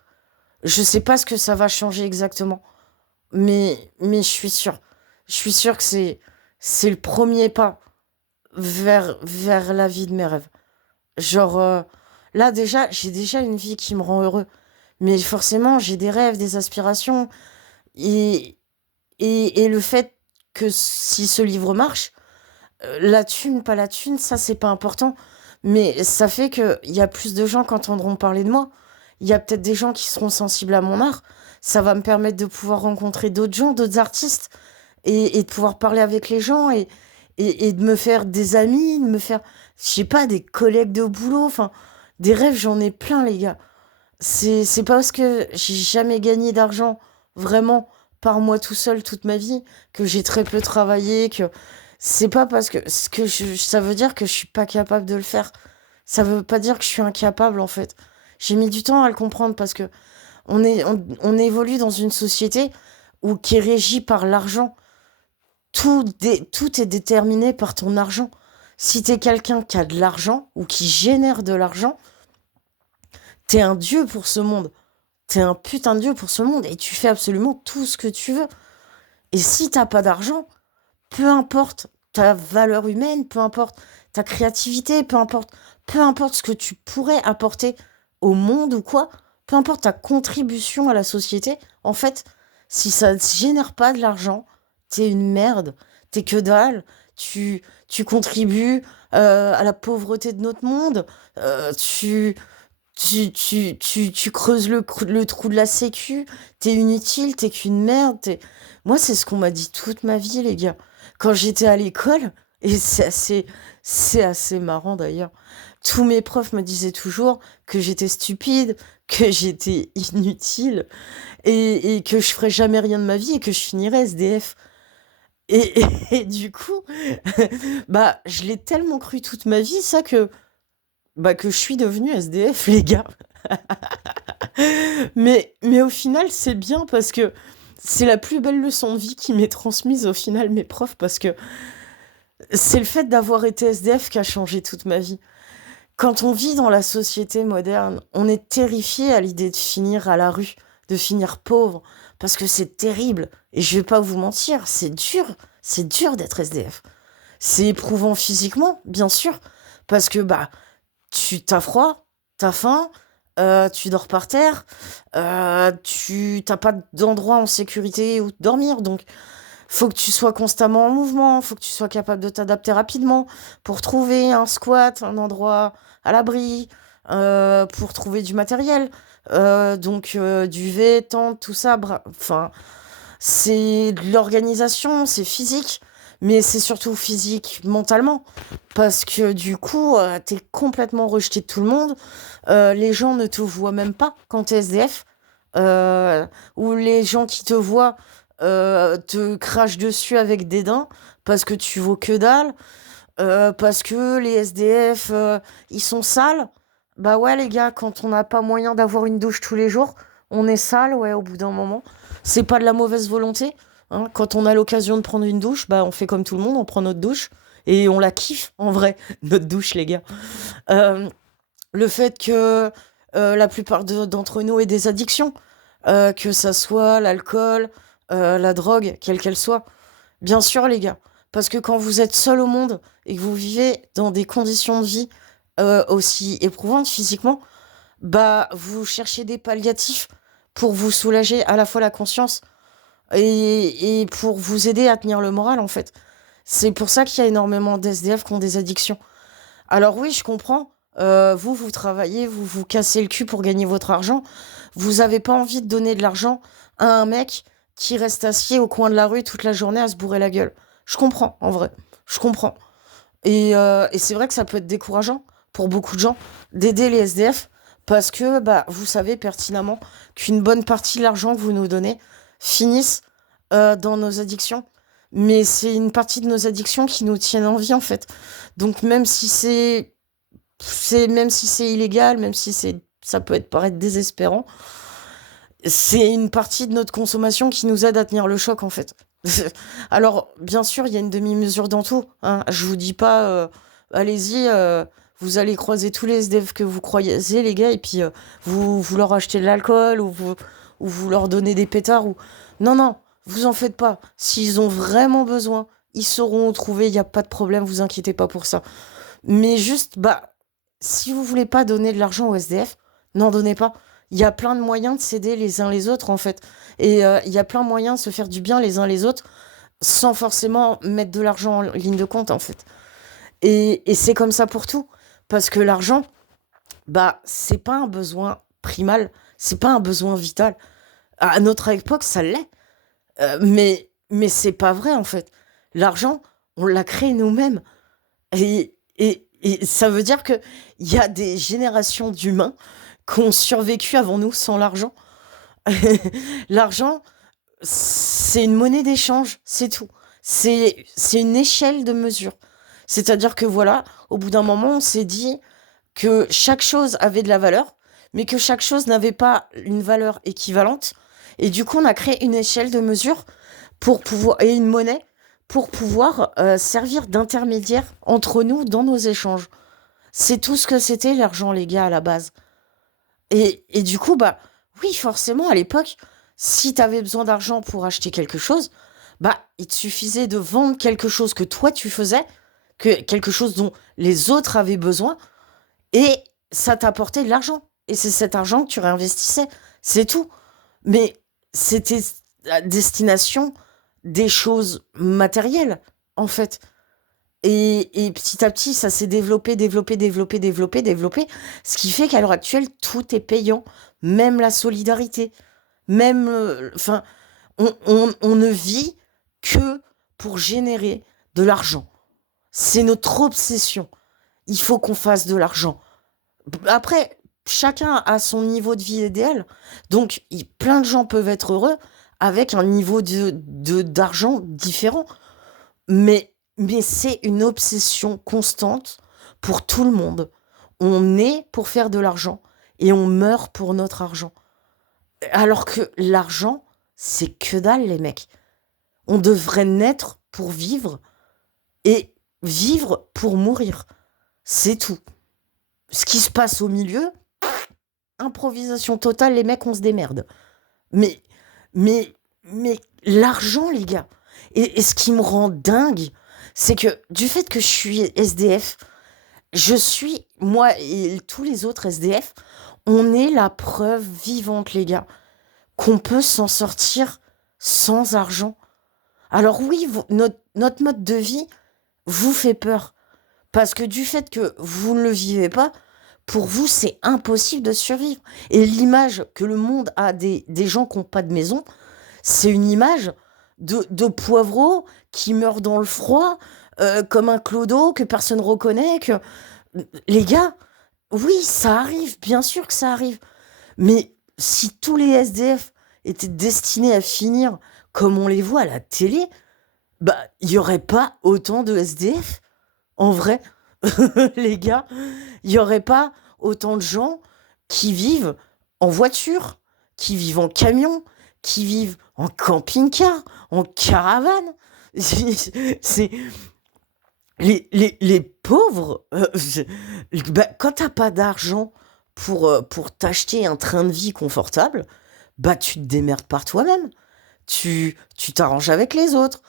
Je sais pas ce que ça va changer exactement, mais je suis sûr. Je suis sûr que c'est le premier pas vers la vie de mes rêves. Genre, là déjà, j'ai déjà une vie qui me rend heureux. Mais forcément, j'ai des rêves, des aspirations. Et, et le fait que si ce livre marche, la thune, pas la thune, ça c'est pas important. Mais ça fait qu'il y a plus de gens qui entendront parler de moi. Il y a peut-être des gens qui seront sensibles à mon art. Ça va me permettre de pouvoir rencontrer d'autres gens, d'autres artistes, et de pouvoir parler avec les gens et de me faire des amis, de me faire, je sais pas, des collègues de boulot. Enfin, des rêves, j'en ai plein, les gars. C'est pas parce que j'ai jamais gagné d'argent vraiment par moi tout seul toute ma vie, que j'ai très peu travaillé, que c'est pas parce que, ça veut dire que je suis pas capable de le faire. Ça veut pas dire que je suis incapable en fait. J'ai mis du temps à le comprendre parce que on évolue dans une société qui est régie par l'argent. Tout est déterminé par ton argent. Si t'es quelqu'un qui a de l'argent ou qui génère de l'argent, t'es un dieu pour ce monde. T'es un putain de dieu pour ce monde et tu fais absolument tout ce que tu veux. Et si t'as pas d'argent, peu importe ta valeur humaine, peu importe ta créativité, peu importe ce que tu pourrais apporter au monde ou quoi, peu importe ta contribution à la société, en fait, si ça ne génère pas de l'argent, t'es une merde, t'es que dalle, tu contribues à la pauvreté de notre monde, tu creuses le trou de la sécu, t'es inutile, t'es qu'une merde. Moi, c'est ce qu'on m'a dit toute ma vie, les gars. Quand j'étais à l'école, et c'est assez marrant d'ailleurs, tous mes profs me disaient toujours que j'étais stupide, que j'étais inutile, et que je ferais jamais rien de ma vie et que je finirais SDF. Et du coup, bah, je l'ai tellement cru toute ma vie, ça, que je suis devenue SDF, les gars. Mais au final, c'est bien parce que c'est la plus belle leçon de vie qui m'est transmise au final, mes profs, parce que c'est le fait d'avoir été SDF qui a changé toute ma vie. Quand on vit dans la société moderne, on est terrifié à l'idée de finir à la rue, de finir pauvre, parce que c'est terrible. Et je vais pas vous mentir, c'est dur d'être SDF. C'est éprouvant physiquement, bien sûr, parce que bah tu t'as froid, t'as faim, tu dors par terre, tu t'as pas d'endroit en sécurité où dormir, donc faut que tu sois constamment en mouvement, faut que tu sois capable de t'adapter rapidement pour trouver un squat, un endroit à l'abri, pour trouver du matériel, donc duvet, tente, tout ça, enfin, c'est de l'organisation, c'est physique, mais c'est surtout physique, mentalement. Parce que du coup, t'es complètement rejeté de tout le monde. Les gens ne te voient même pas quand t'es SDF. Euh, ou les gens qui te voient te crachent dessus avec dédain parce que tu vaux que dalle. Parce que les SDF, ils sont sales. Bah ouais, les gars, quand on n'a pas moyen d'avoir une douche tous les jours, on est sale, ouais, au bout d'un moment. C'est pas de la mauvaise volonté, hein. Quand on a l'occasion de prendre une douche, bah on fait comme tout le monde, on prend notre douche. Et on la kiffe, en vrai, notre douche, les gars. Euh, le fait que la plupart d'entre nous aient des addictions, que ça soit l'alcool, la drogue, quelle qu'elle soit. Bien sûr, les gars. Parce que quand vous êtes seul au monde et que vous vivez dans des conditions de vie aussi éprouvantes physiquement, bah vous cherchez des palliatifs pour vous soulager à la fois la conscience et pour vous aider à tenir le moral en fait. C'est pour ça qu'il y a énormément d'SDF qui ont des addictions. Alors oui, je comprends. Vous travaillez, vous vous cassez le cul pour gagner votre argent. Vous avez pas envie de donner de l'argent à un mec qui reste assis au coin de la rue toute la journée à se bourrer la gueule. Je comprends, en vrai. Je comprends. Et c'est vrai que ça peut être décourageant pour beaucoup de gens d'aider les SDF parce que bah, vous savez pertinemment qu'une bonne partie de l'argent que vous nous donnez finissent dans nos addictions. Mais c'est une partie de nos addictions qui nous tiennent en vie en fait. Donc même si c'est illégal, même si ça peut être paraître désespérant, c'est une partie de notre consommation qui nous aide à tenir le choc en fait. Alors, bien sûr, il y a une demi-mesure dans tout, hein. Je vous dis pas, allez-y, vous allez croiser tous les SDF que vous croisez, les gars, et puis vous leur achetez de l'alcool ou vous leur donnez des pétards. Non, non, vous en faites pas. S'ils ont vraiment besoin, ils sauront où trouver, il n'y a pas de problème, vous inquiétez pas pour ça. Mais juste, bah, si vous voulez pas donner de l'argent aux SDF, n'en donnez pas. Il y a plein de moyens de s'aider les uns les autres, en fait. Et il y a plein de moyens de se faire du bien les uns les autres sans forcément mettre de l'argent en ligne de compte, en fait. Et c'est comme ça pour tout. Parce que l'argent, bah, c'est pas un besoin primal, c'est pas un besoin vital. À notre époque, ça l'est. Mais c'est pas vrai, en fait. L'argent, on l'a créé nous-mêmes. Et ça veut dire qu'il y a des générations d'humains qui ont survécu avant nous sans l'argent. L'argent, c'est une monnaie d'échange, c'est tout. C'est une échelle de mesure. C'est-à-dire que voilà, au bout d'un moment, on s'est dit que chaque chose avait de la valeur, mais que chaque chose n'avait pas une valeur équivalente. Et du coup, on a créé une échelle de mesure pour pouvoir, et une monnaie pour pouvoir servir d'intermédiaire entre nous dans nos échanges. C'est tout ce que c'était l'argent, les gars, à la base. Et du coup, bah oui, forcément, à l'époque, si tu avais besoin d'argent pour acheter quelque chose, bah il te suffisait de vendre quelque chose que toi tu faisais, que quelque chose dont les autres avaient besoin, et ça t'apportait de l'argent. Et c'est cet argent que tu réinvestissais. C'est tout. Mais c'était à destination des choses matérielles, en fait. Et petit à petit, ça s'est développé, développé, développé, développé, développé. Ce qui fait qu'à l'heure actuelle, tout est payant. Même la solidarité. Même, enfin, on ne vit que pour générer de l'argent. C'est notre obsession. Il faut qu'on fasse de l'argent. Après, chacun a son niveau de vie idéal. Donc, plein de gens peuvent être heureux avec un niveau d'argent différent. Mais c'est une obsession constante pour tout le monde. On est pour faire de l'argent et on meurt pour notre argent. Alors que l'argent, c'est que dalle, les mecs. On devrait naître pour vivre et vivre pour mourir. C'est tout. Ce qui se passe au milieu, improvisation totale, les mecs, on se démerde. Mais, mais l'argent, les gars. Et ce qui me rend dingue, c'est que du fait que je suis SDF, moi et tous les autres SDF, on est la preuve vivante, les gars, qu'on peut s'en sortir sans argent. Alors oui, notre mode de vie vous fait peur. Parce que du fait que vous ne le vivez pas, pour vous, c'est impossible de survivre. Et l'image que le monde a des gens qui n'ont pas de maison, c'est une image de poivreaux qui meurent dans le froid, comme un clodo que personne reconnaît, que les gars, oui, ça arrive, bien sûr que ça arrive. Mais si tous les SDF étaient destinés à finir comme on les voit à la télé, bah, il y aurait pas autant de SDF. En vrai, les gars, il y aurait pas autant de gens qui vivent en voiture, qui vivent en camion, qui vivent en camping-car, en caravane. C'est les pauvres. Bah, quand t'as pas d'argent pour t'acheter un train de vie confortable, bah tu te démerdes par toi-même. Tu t'arranges avec les autres.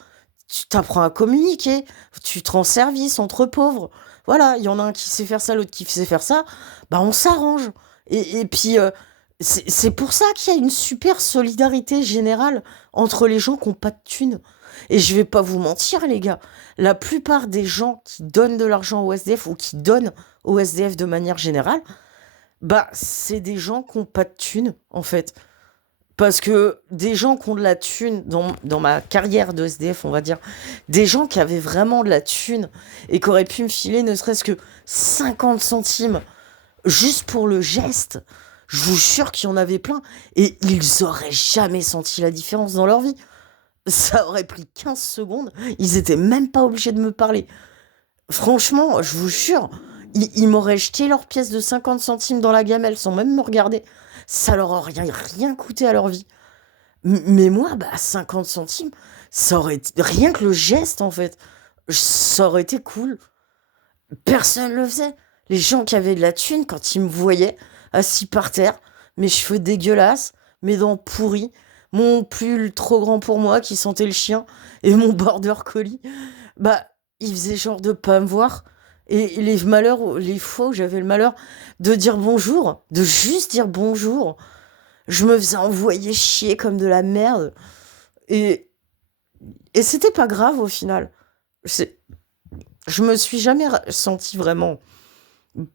Tu t'apprends à communiquer. Tu te rends service entre pauvres. Voilà, il y en a un qui sait faire ça, l'autre qui sait faire ça. Bah on s'arrange. Et puis, c'est pour ça qu'il y a une super solidarité générale entre les gens qui n'ont pas de thunes. Et je vais pas vous mentir, les gars. La plupart des gens qui donnent de l'argent au SDF ou qui donnent au SDF de manière générale, bah, c'est des gens qui n'ont pas de thunes, en fait. Parce que des gens qui ont de la thune, dans ma carrière de SDF, on va dire, des gens qui avaient vraiment de la thune et qui auraient pu me filer ne serait-ce que 50 centimes juste pour le geste, je vous jure qu'il y en avait plein et ils auraient jamais senti la différence dans leur vie. Ça aurait pris 15 secondes, ils étaient même pas obligés de me parler. Franchement, je vous jure, ils m'auraient jeté leur pièce de 50 centimes dans la gamelle sans même me regarder. Ça leur aurait rien coûté à leur vie. Mais moi, bah, 50 centimes, ça aurait été... Rien que le geste, en fait, ça aurait été cool. Personne le faisait. Les gens qui avaient de la thune, quand ils me voyaient assis par terre, mes cheveux dégueulasses, mes dents pourries, mon pull trop grand pour moi qui sentait le chien et mon border collie, bah, ils faisaient genre de pas me voir. Et les fois où j'avais le malheur de dire bonjour, de juste dire bonjour, je me faisais envoyer chier comme de la merde. Et, et c'était pas grave au final. C'est- Je me suis jamais senti vraiment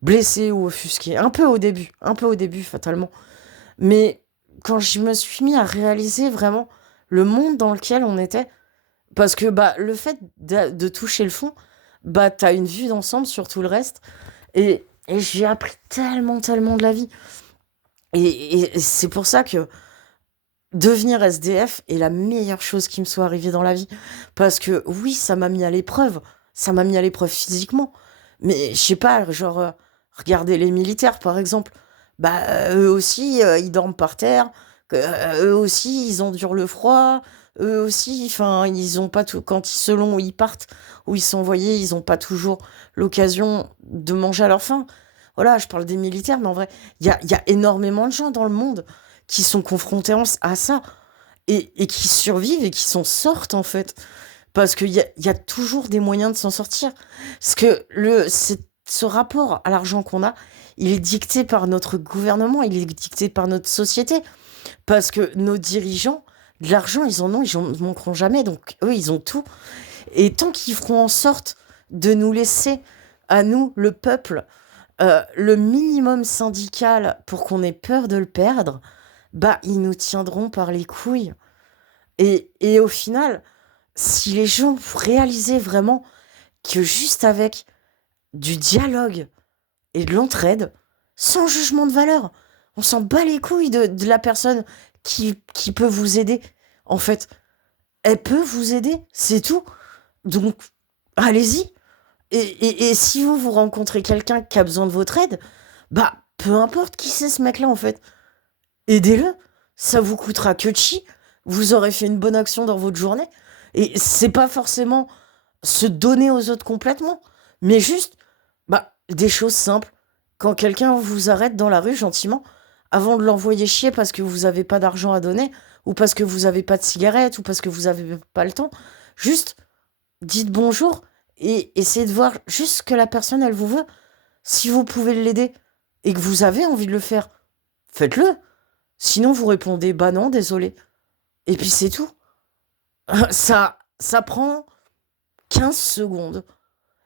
blessé ou offusqué. Un peu au début, fatalement. Mais quand je me suis mis à réaliser vraiment le monde dans lequel on était, parce que bah, le fait de toucher le fond, bah, t'as une vue d'ensemble sur tout le reste. Et j'ai appris tellement, tellement de la vie. Et c'est pour ça que devenir SDF est la meilleure chose qui me soit arrivée dans la vie. Parce que oui, ça m'a mis à l'épreuve. Ça m'a mis à l'épreuve physiquement. Mais je sais pas, genre, regardez les militaires par exemple. Bah, eux aussi, ils dorment par terre. Eux aussi, ils endurent le froid. Eux aussi, enfin, ils ont pas tout. Selon où ils partent, où ils sont envoyés, ils ont pas toujours l'occasion de manger à leur faim. Voilà, je parle des militaires, mais en vrai, il y a énormément de gens dans le monde qui sont confrontés à ça et qui survivent et qui s'en sortent en fait. Parce qu'il y a toujours des moyens de s'en sortir. Parce que ce rapport à l'argent qu'on a, il est dicté par notre gouvernement, il est dicté par notre société. Parce que nos dirigeants, de l'argent, ils en manqueront jamais. Donc eux, ils ont tout. Et tant qu'ils feront en sorte de nous laisser, à nous, le peuple, le minimum syndical pour qu'on ait peur de le perdre, bah, ils nous tiendront par les couilles. Et au final, si les gens réalisaient vraiment que juste avec du dialogue et de l'entraide, sans jugement de valeur, on s'en bat les couilles de la personne qui peut vous aider. En fait, elle peut vous aider, c'est tout. Donc, allez-y. Et si vous rencontrez quelqu'un qui a besoin de votre aide, bah, peu importe qui c'est ce mec-là, en fait. Aidez-le. Ça vous coûtera que chi. Vous aurez fait une bonne action dans votre journée. Et c'est pas forcément se donner aux autres complètement, mais juste, bah, des choses simples. Quand quelqu'un vous arrête dans la rue gentiment, avant de l'envoyer chier parce que vous avez pas d'argent à donner, ou parce que vous avez pas de cigarette, ou parce que vous avez pas le temps, juste dites bonjour et essayez de voir juste ce que la personne elle vous veut. Si vous pouvez l'aider et que vous avez envie de le faire, faites-le. Sinon vous répondez bah non, désolé. Et puis c'est tout. Ça prend 15 secondes.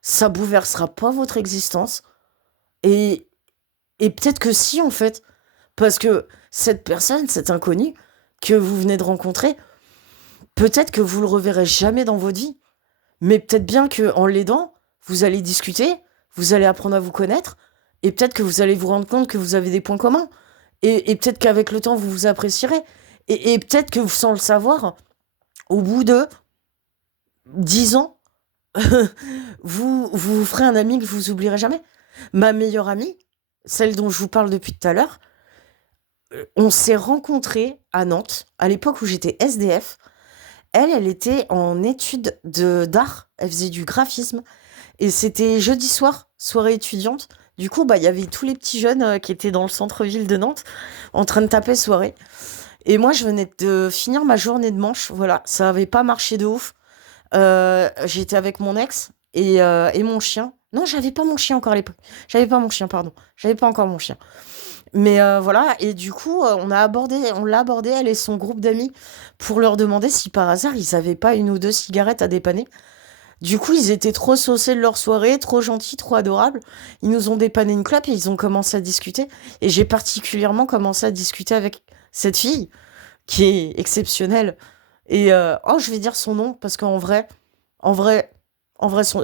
Ça bouleversera pas votre existence. Et, et peut-être que si, en fait. Parce que cette personne, cet inconnu que vous venez de rencontrer, peut-être que vous le reverrez jamais dans votre vie, mais peut-être bien que en l'aidant, vous allez discuter, vous allez apprendre à vous connaître, et peut-être que vous allez vous rendre compte que vous avez des points communs, et peut-être qu'avec le temps, vous vous apprécierez, et peut-être que sans le savoir, au bout de 10 ans, vous ferez un ami que vous oublierez jamais. Ma meilleure amie, celle dont je vous parle depuis tout à l'heure, on s'est rencontrés à Nantes, à l'époque où j'étais SDF. Elle était en études d'art, elle faisait du graphisme, et c'était jeudi soir, soirée étudiante. Du coup, bah, il y avait tous les petits jeunes qui étaient dans le centre-ville de Nantes, en train de taper soirée. Et moi, je venais de finir ma journée de manche, voilà, ça avait pas marché de ouf. J'étais avec mon ex et mon chien. Non, j'avais pas mon chien encore à l'époque. J'avais pas mon chien, pardon. J'avais pas encore mon chien. Mais voilà, et du coup, on l'a abordé, elle et son groupe d'amis, pour leur demander si par hasard ils avaient pas une ou deux cigarettes à dépanner. Du coup, ils étaient trop saucés de leur soirée, trop gentils, trop adorables. Ils nous ont dépanné une clope et ils ont commencé à discuter. Et j'ai particulièrement commencé à discuter avec cette fille, qui est exceptionnelle. Et oh, je vais dire son nom parce qu'en vrai, en vrai,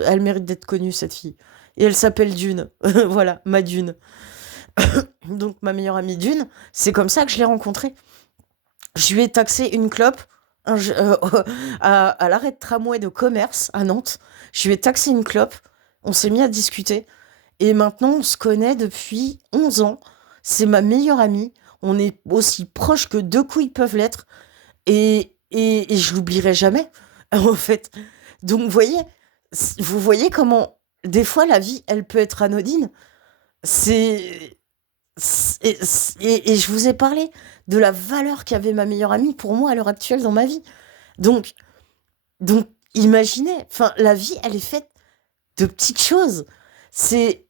elle mérite d'être connue, cette fille. Et elle s'appelle Dune. Voilà, ma Dune. Donc ma meilleure amie Dune, c'est comme ça que je l'ai rencontrée. Je lui ai taxé une clope à l'arrêt de tramway de commerce à Nantes. Je lui ai taxé une clope. On s'est mis à discuter. Et maintenant, on se connaît depuis 11 ans. C'est ma meilleure amie. On est aussi proches que deux couilles peuvent l'être. Et je l'oublierai jamais, en fait. Donc, vous voyez comment, des fois, la vie, elle peut être anodine. C'est. Et je vous ai parlé de la valeur qu'avait ma meilleure amie pour moi à l'heure actuelle dans ma vie. Donc, donc imaginez, enfin, la vie, elle est faite de petites choses. C'est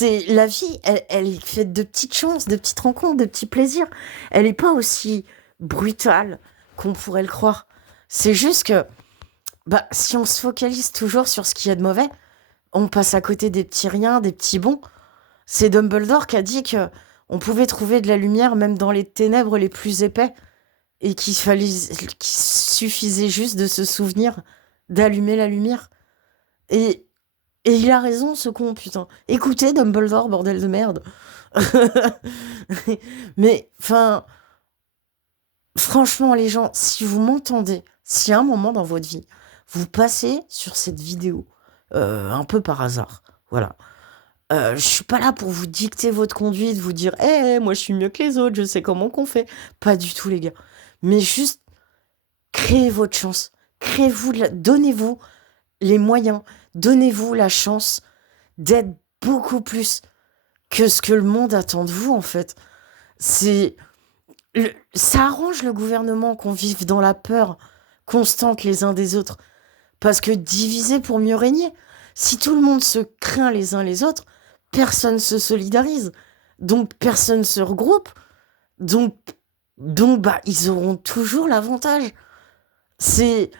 la vie, elle est faite de petites chances, de petites rencontres, de petits plaisirs. Elle n'est pas aussi brutale qu'on pourrait le croire. C'est juste que, bah, si on se focalise toujours sur ce qu'il y a de mauvais, on passe à côté des petits riens, des petits bons. C'est Dumbledore qui a dit que on pouvait trouver de la lumière même dans les ténèbres les plus épais et qu'il suffisait juste de se souvenir d'allumer la lumière. Et, et il a raison, ce con, putain. Écoutez, Dumbledore, bordel de merde. Mais, enfin, franchement, les gens, si vous m'entendez, si à un moment dans votre vie, vous passez sur cette vidéo, un peu par hasard, voilà. Je suis pas là pour vous dicter votre conduite, vous dire, moi je suis mieux que les autres, je sais comment qu'on fait. Pas du tout, les gars. Mais juste, créez votre chance. Donnez-vous les moyens, donnez-vous la chance d'être beaucoup plus que ce que le monde attend de vous, en fait. C'est, ça arrange le gouvernement qu'on vive dans la peur constante les uns des autres. Parce que diviser pour mieux régner. Si tout le monde se craint les uns les autres, personne se solidarise. Donc personne se regroupe. Donc, bah, ils auront toujours l'avantage. C'est,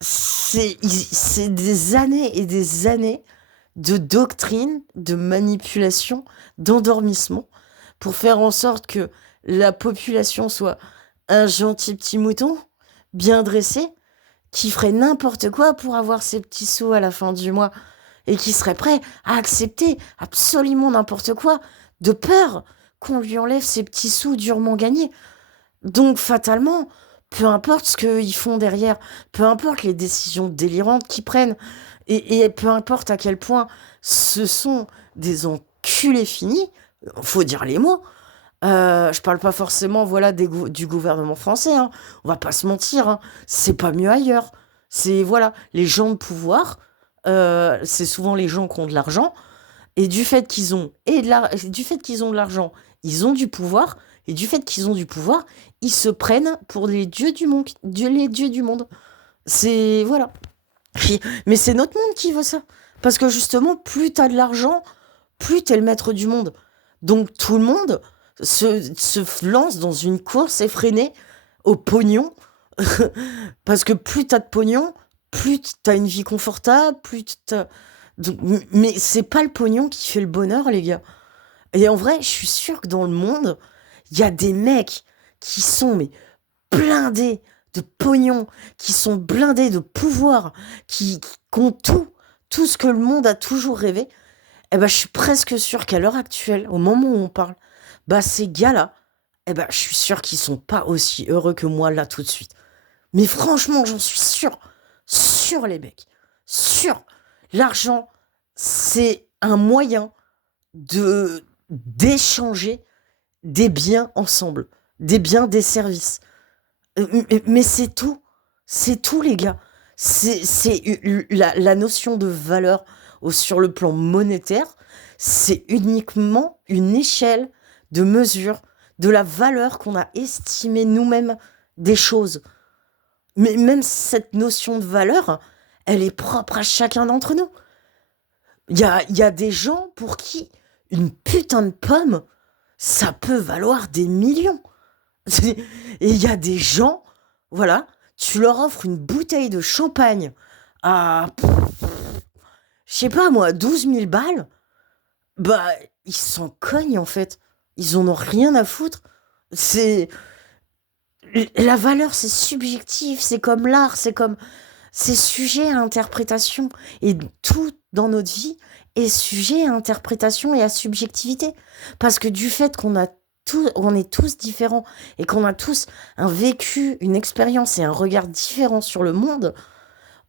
c'est des années et des années de doctrine, de manipulation, d'endormissement pour faire en sorte que la population soit un gentil petit mouton, bien dressé, qui ferait n'importe quoi pour avoir ses petits sous à la fin du mois et qui serait prêt à accepter absolument n'importe quoi, de peur qu'on lui enlève ses petits sous durement gagnés. Donc fatalement, peu importe ce qu'ils font derrière, peu importe les décisions délirantes qu'ils prennent, et peu importe à quel point ce sont des enculés finis, faut dire les mots. Je parle pas forcément, voilà, du gouvernement français, hein. On va pas se mentir, hein. C'est pas mieux ailleurs. C'est, voilà, les gens de pouvoir, c'est souvent les gens qui ont de l'argent, et du fait qu'ils ont, du fait qu'ils ont de l'argent, ils ont du pouvoir, et du fait qu'ils ont du pouvoir, ils se prennent pour les dieux du monde, les dieux du monde. C'est, voilà. Mais c'est notre monde qui veut ça. Parce que justement, plus t'as de l'argent, plus t'es le maître du monde. Donc tout le monde se lance dans une course effrénée au pognon. Parce que plus t'as de pognon, plus t'as une vie confortable, plus t'as... Mais c'est pas le pognon qui fait le bonheur, les gars. Et en vrai, je suis sûre que dans le monde, il y a des mecs qui sont mais blindés de pognon, qui sont blindés de pouvoir, qui ont tout ce que le monde a toujours rêvé, eh ben, je suis presque sûr qu'à l'heure actuelle, au moment où on parle, bah, ces gars-là, eh ben, je suis sûr qu'ils sont pas aussi heureux que moi là tout de suite. Mais franchement, j'en suis sûr. Sûr, les mecs. Sûr. L'argent, c'est un moyen d'échanger des biens ensemble. Des biens, des services. Mais c'est tout. C'est tout, les gars. La notion de valeur sur le plan monétaire, c'est uniquement une échelle de mesure de la valeur qu'on a estimée nous-mêmes des choses. Mais même cette notion de valeur, elle est propre à chacun d'entre nous. Il y a des gens pour qui une putain de pomme, ça peut valoir des millions. Et il y a des gens, voilà, tu leur offres une bouteille de champagne à, je sais pas moi, 12 000 balles, bah, ils s'en cognent en fait. Ils en ont rien à foutre. C'est. La valeur, c'est subjectif, c'est comme l'art, c'est sujet à interprétation. Et tout dans notre vie est sujet à interprétation et à subjectivité. Parce que du fait on est tous différents et qu'on a tous un vécu, une expérience et un regard différent sur le monde,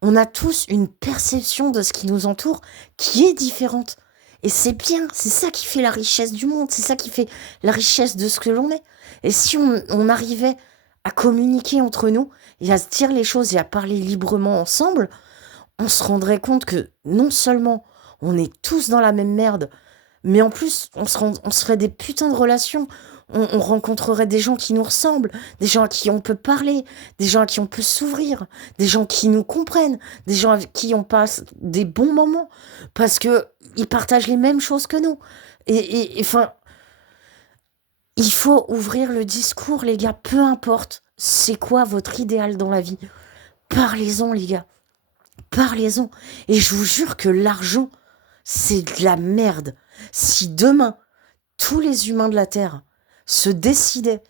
on a tous une perception de ce qui nous entoure qui est différente. Et c'est bien, c'est ça qui fait la richesse du monde, c'est ça qui fait la richesse de ce que l'on est. Et si on arrivait à communiquer entre nous et à se dire les choses et à parler librement ensemble, on se rendrait compte que non seulement on est tous dans la même merde, mais en plus on se ferait des putains de relations. On rencontrerait des gens qui nous ressemblent, des gens à qui on peut parler, des gens à qui on peut s'ouvrir, des gens qui nous comprennent, des gens avec qui on passe des bons moments, parce que ils partagent les mêmes choses que nous. Enfin, il faut ouvrir le discours, les gars, peu importe c'est quoi votre idéal dans la vie. Parlez-en, les gars. Parlez-en. Et je vous jure que l'argent, c'est de la merde. Si demain, tous les humains de la Terre se décidaient,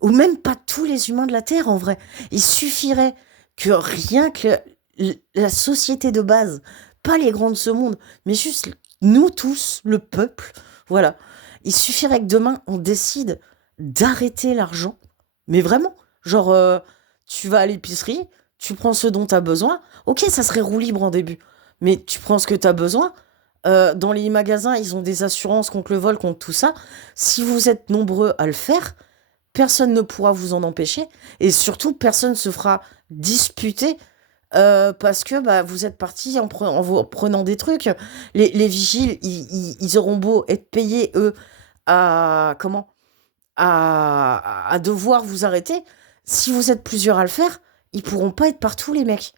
ou même pas tous les humains de la Terre en vrai, il suffirait que rien que la société de base, pas les grands de ce monde, mais juste nous tous, le peuple, voilà, il suffirait que demain on décide d'arrêter l'argent, mais vraiment, genre, tu vas à l'épicerie, tu prends ce dont tu as besoin, ok, ça serait roue libre en début, mais tu prends ce que tu as besoin. Dans les magasins, ils ont des assurances contre le vol, contre tout ça. Si vous êtes nombreux à le faire, personne ne pourra vous en empêcher. Et surtout, personne ne se fera disputer parce que bah, vous êtes partis en vous prenant des trucs. Les vigiles, ils auront beau être payés, eux, à, comment, à devoir vous arrêter. Si vous êtes plusieurs à le faire, ils pourront pas être partout, les mecs.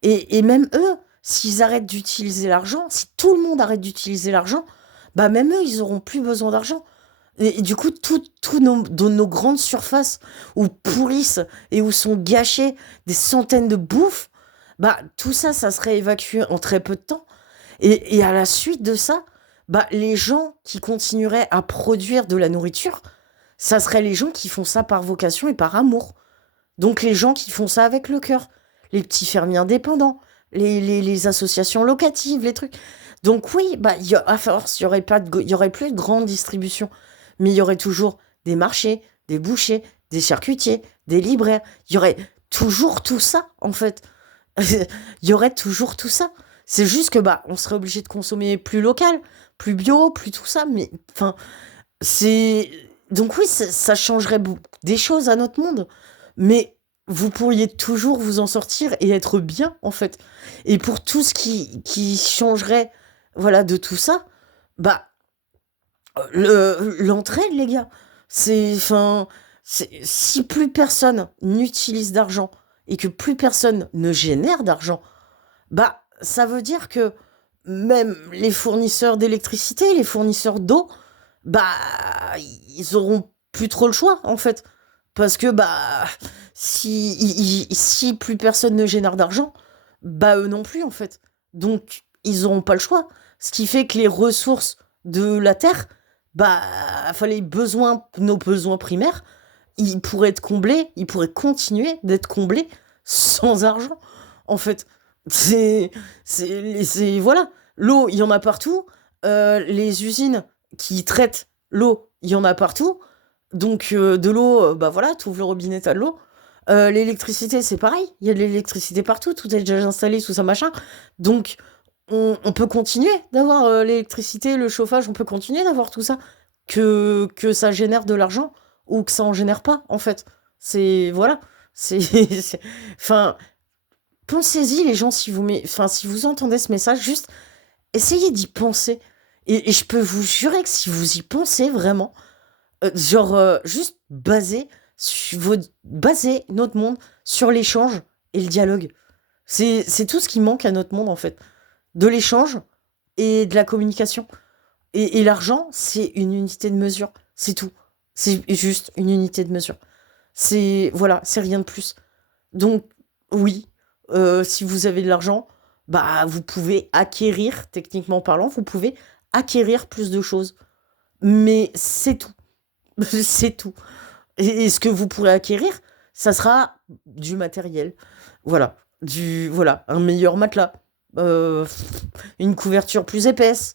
Et même eux, s'ils arrêtent d'utiliser l'argent, si tout le monde arrête d'utiliser l'argent, bah même eux, ils auront plus besoin d'argent. Et du coup, dans nos grandes surfaces où pourrissent et où sont gâchées des centaines de bouffes, bah tout ça, ça serait évacué en très peu de temps. Et à la suite de ça, bah les gens qui continueraient à produire de la nourriture, ça serait les gens qui font ça par vocation et par amour. Donc les gens qui font ça avec le cœur, les petits fermiers indépendants, les associations locatives, les trucs. Donc oui, bah, à force, il y aurait plus de grande distribution, mais il y aurait toujours des marchés, des bouchers, des charcutiers, des libraires. Il y aurait toujours tout ça, en fait. Il y aurait toujours tout ça. C'est juste que bah, on serait obligé de consommer plus local, plus bio, plus tout ça. Mais enfin, c'est donc oui, ça changerait des choses à notre monde. Mais vous pourriez toujours vous en sortir et être bien, en fait. Et pour tout ce qui changerait, voilà, de tout ça, bah, l'entraide, les gars, enfin, si plus personne n'utilise d'argent et que plus personne ne génère d'argent, bah, ça veut dire que même les fournisseurs d'électricité, les fournisseurs d'eau, bah, ils auront plus trop le choix, en fait. Parce que, bah, si plus personne ne génère d'argent, bah, eux non plus, en fait. Donc, ils n'auront pas le choix. Ce qui fait que les ressources de la Terre, bah, enfin, nos besoins primaires, il pourrait être comblé, il pourrait continuer d'être comblé sans argent, en fait. C'est, voilà. L'eau, il y en a partout. Les usines qui traitent l'eau, il y en a partout. Donc, de l'eau, bah voilà, tu ouvres le robinet, t'as de l'eau. L'électricité, c'est pareil. Il y a de l'électricité partout, tout est déjà installé, tout ça, machin. Donc, on peut continuer d'avoir l'électricité, le chauffage, on peut continuer d'avoir tout ça. Que ça génère de l'argent ou que ça en génère pas, en fait. C'est, voilà. C'est, enfin, pensez-y, les gens, enfin, si vous entendez ce message, juste essayez d'y penser. Et je peux vous jurer que si vous y pensez vraiment, juste baser notre monde sur l'échange et le dialogue. C'est tout ce qui manque à notre monde, en fait. De l'échange et de la communication. Et l'argent, c'est une unité de mesure. C'est tout. C'est juste une unité de mesure. Voilà, c'est rien de plus. Donc, oui, si vous avez de l'argent, bah, vous pouvez acquérir, techniquement parlant, vous pouvez acquérir plus de choses. Mais c'est tout. C'est tout. Et ce que vous pourrez acquérir, ça sera du matériel. Voilà. Voilà, un meilleur matelas. euh, une couverture plus épaisse.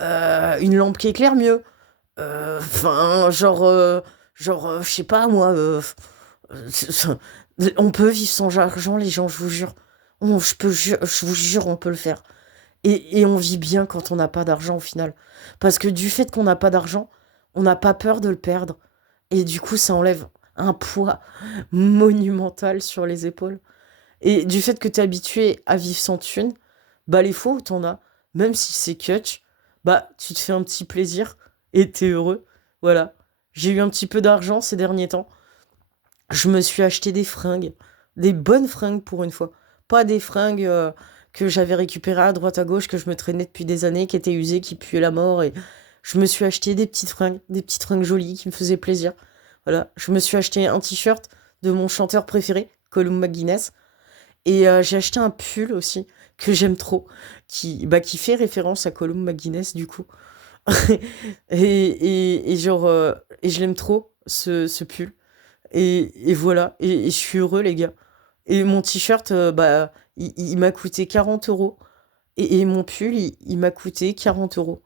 Une lampe qui éclaire mieux. Enfin, je sais pas, moi. On peut vivre sans argent, les gens, je vous jure. Je vous jure, on peut le faire. Et on vit bien quand on n'a pas d'argent au final. Parce que du fait qu'on n'a pas d'argent, on n'a pas peur de le perdre. Et du coup, ça enlève un poids monumental sur les épaules. Et du fait que tu es habitué à vivre sans thune, bah les fois où t'en as, même si c'est catch, bah tu te fais un petit plaisir et t'es heureux. Voilà. J'ai eu un petit peu d'argent ces derniers temps. Je me suis acheté des fringues. Des bonnes fringues pour une fois. Pas des fringues que j'avais récupérées à droite à gauche, que je me traînais depuis des années, qui étaient usées, qui puaient la mort. Et je me suis acheté des petites fringues jolies qui me faisaient plaisir. Voilà. Je me suis acheté un t-shirt de mon chanteur préféré, Colum McGuinness. Et j'ai acheté un pull aussi, que j'aime trop, qui fait référence à Colum McGuinness, du coup. Et genre, et je l'aime trop, ce pull. Et voilà, et je suis heureux, les gars. Et mon t-shirt, bah, il m'a coûté 40 euros. Et mon pull, il m'a coûté 40 euros.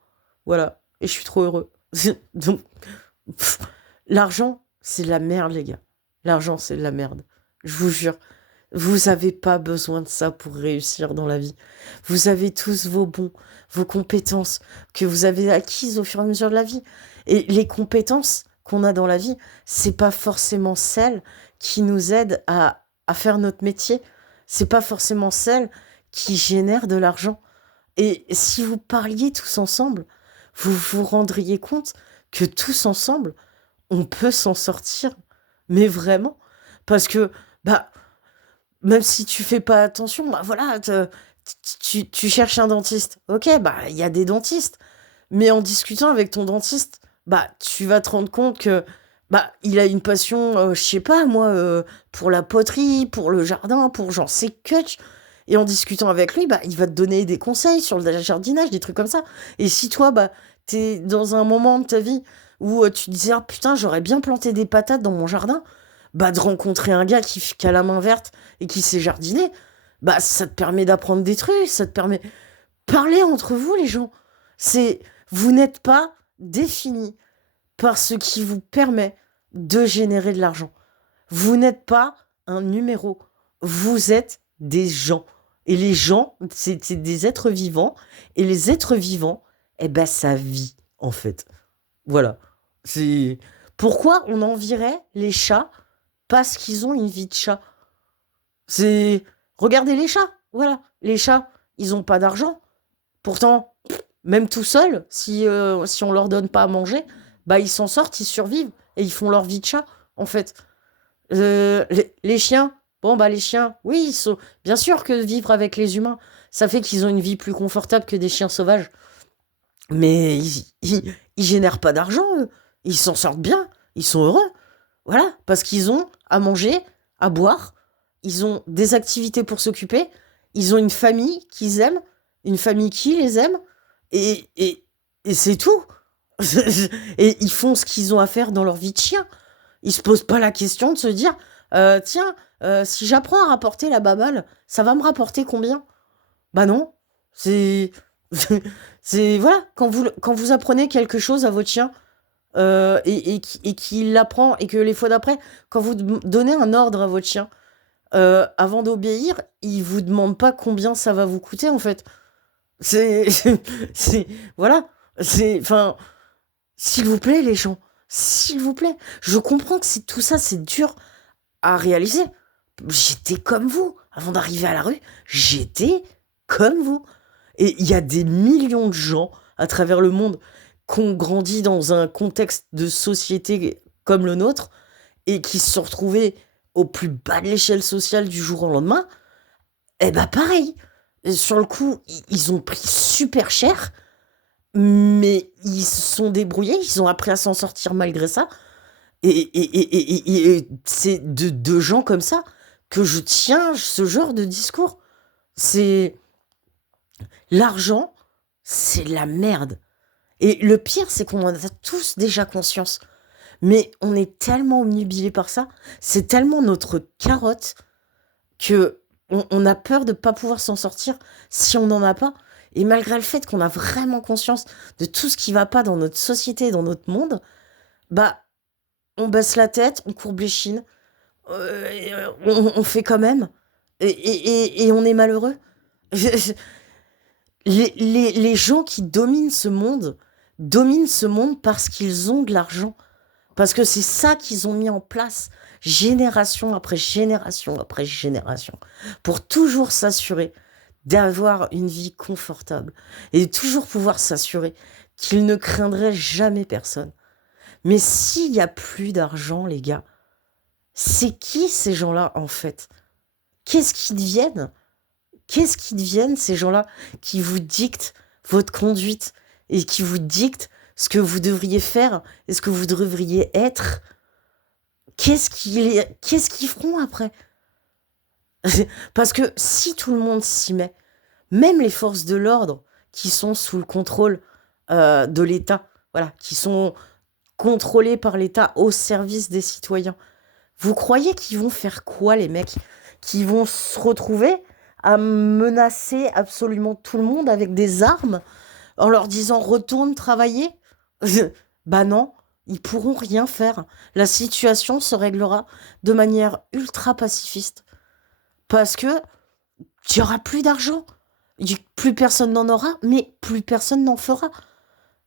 Voilà, et je suis trop heureux. Donc, pff, l'argent, c'est de la merde, les gars. L'argent, c'est de la merde. Je vous jure. Vous avez pas besoin de ça pour réussir dans la vie. Vous avez tous vos bons, vos compétences que vous avez acquises au fur et à mesure de la vie. Et les compétences qu'on a dans la vie, c'est pas forcément celles qui nous aident à faire notre métier. C'est pas forcément celles qui génèrent de l'argent. Et si vous parliez tous ensemble, vous vous rendriez compte que tous ensemble, on peut s'en sortir. Mais vraiment. Parce que, bah, même si tu fais pas attention, bah voilà, tu cherches un dentiste. Ok, bah il y a des dentistes. Mais en discutant avec ton dentiste, bah tu vas te rendre compte que bah il a une passion, je sais pas moi, pour la poterie, pour le jardin, pour j'en sais que. Et en discutant avec lui, bah il va te donner des conseils sur le jardinage, des trucs comme ça. Et si toi, bah t'es dans un moment de ta vie où tu te disais ah putain j'aurais bien planté des patates dans mon jardin, bah de rencontrer un gars qui a la main verte et qui sait jardiner, bah ça te permet d'apprendre des trucs, ça te permet... Parler entre vous, les gens. C'est... Vous n'êtes pas défini par ce qui vous permet de générer de l'argent. Vous n'êtes pas un numéro. Vous êtes des gens. Et les gens, c'est des êtres vivants. Et les êtres vivants, eh ben, ça vit, en fait. Voilà. C'est... Pourquoi on envierait les chats parce qu'ils ont une vie de chat? C'est... Regardez les chats, voilà. Les chats, ils ont pas d'argent. Pourtant, même tout seuls, si on leur donne pas à manger, bah ils s'en sortent, ils survivent. Et ils font leur vie de chat, en fait. Les chiens, bon bah les chiens, oui, bien sûr que vivre avec les humains, ça fait qu'ils ont une vie plus confortable que des chiens sauvages. Mais ils génèrent pas d'argent, eux. Ils s'en sortent bien, ils sont heureux. Voilà, parce qu'ils ont à manger, à boire, ils ont des activités pour s'occuper, ils ont une famille qu'ils aiment, une famille qui les aime, et c'est tout. Et ils font ce qu'ils ont à faire dans leur vie de chien. Ils se posent pas la question de se dire, tiens, si j'apprends à rapporter la baballe, ça va me rapporter combien? Bah non. C'est, c'est voilà, quand vous apprenez quelque chose à votre chien, et qu'il l'apprend, et que les fois d'après, quand vous donnez un ordre à votre chien, avant d'obéir, il vous demande pas combien ça va vous coûter en fait. C'est, c'est, voilà, enfin, s'il vous plaît les gens, s'il vous plaît. Je comprends que tout ça, c'est dur à réaliser. J'étais comme vous avant d'arriver à la rue. J'étais comme vous. Et il y a des millions de gens à travers le monde qui ont grandi dans un contexte de société comme le nôtre et qui se sont retrouvés au plus bas de l'échelle sociale du jour au lendemain. Eh ben pareil. Et sur le coup, ils ont pris super cher, mais ils se sont débrouillés, ils ont appris à s'en sortir malgré ça. Et c'est de gens comme ça que je tiens ce genre de discours. C'est l'argent, c'est de la merde. Et le pire, c'est qu'on en a tous déjà conscience. Mais on est tellement omnubilé par ça, c'est tellement notre carotte que on a peur de ne pas pouvoir s'en sortir si on n'en a pas. Et malgré le fait qu'on a vraiment conscience de tout ce qui va pas dans notre société, dans notre monde, bah on baisse la tête, on courbe les chines, on fait quand même, et on est malheureux. Les gens qui dominent ce monde parce qu'ils ont de l'argent. Parce que c'est ça qu'ils ont mis en place, génération après génération après génération, pour toujours s'assurer d'avoir une vie confortable et toujours pouvoir s'assurer qu'ils ne craindraient jamais personne. Mais s'il n'y a plus d'argent, les gars, c'est qui ces gens-là en fait? Qu'est-ce qu'ils deviennent? Qu'est-ce qu'ils deviennent ces gens-là qui vous dictent votre conduite et qui vous dictent ce que vous devriez faire et ce que vous devriez être? Qu'est-ce qu'ils feront après? Parce que si tout le monde s'y met, même les forces de l'ordre qui sont sous le contrôle de l'État, voilà, qui sont contrôlées par l'État au service des citoyens, vous croyez qu'ils vont faire quoi, les mecs? Qui vont se retrouver à menacer absolument tout le monde avec des armes en leur disant retourne travailler? Bah non, ils pourront rien faire. La situation se réglera de manière ultra pacifiste parce que il y aura plus d'argent. Plus personne n'en aura, mais plus personne n'en fera.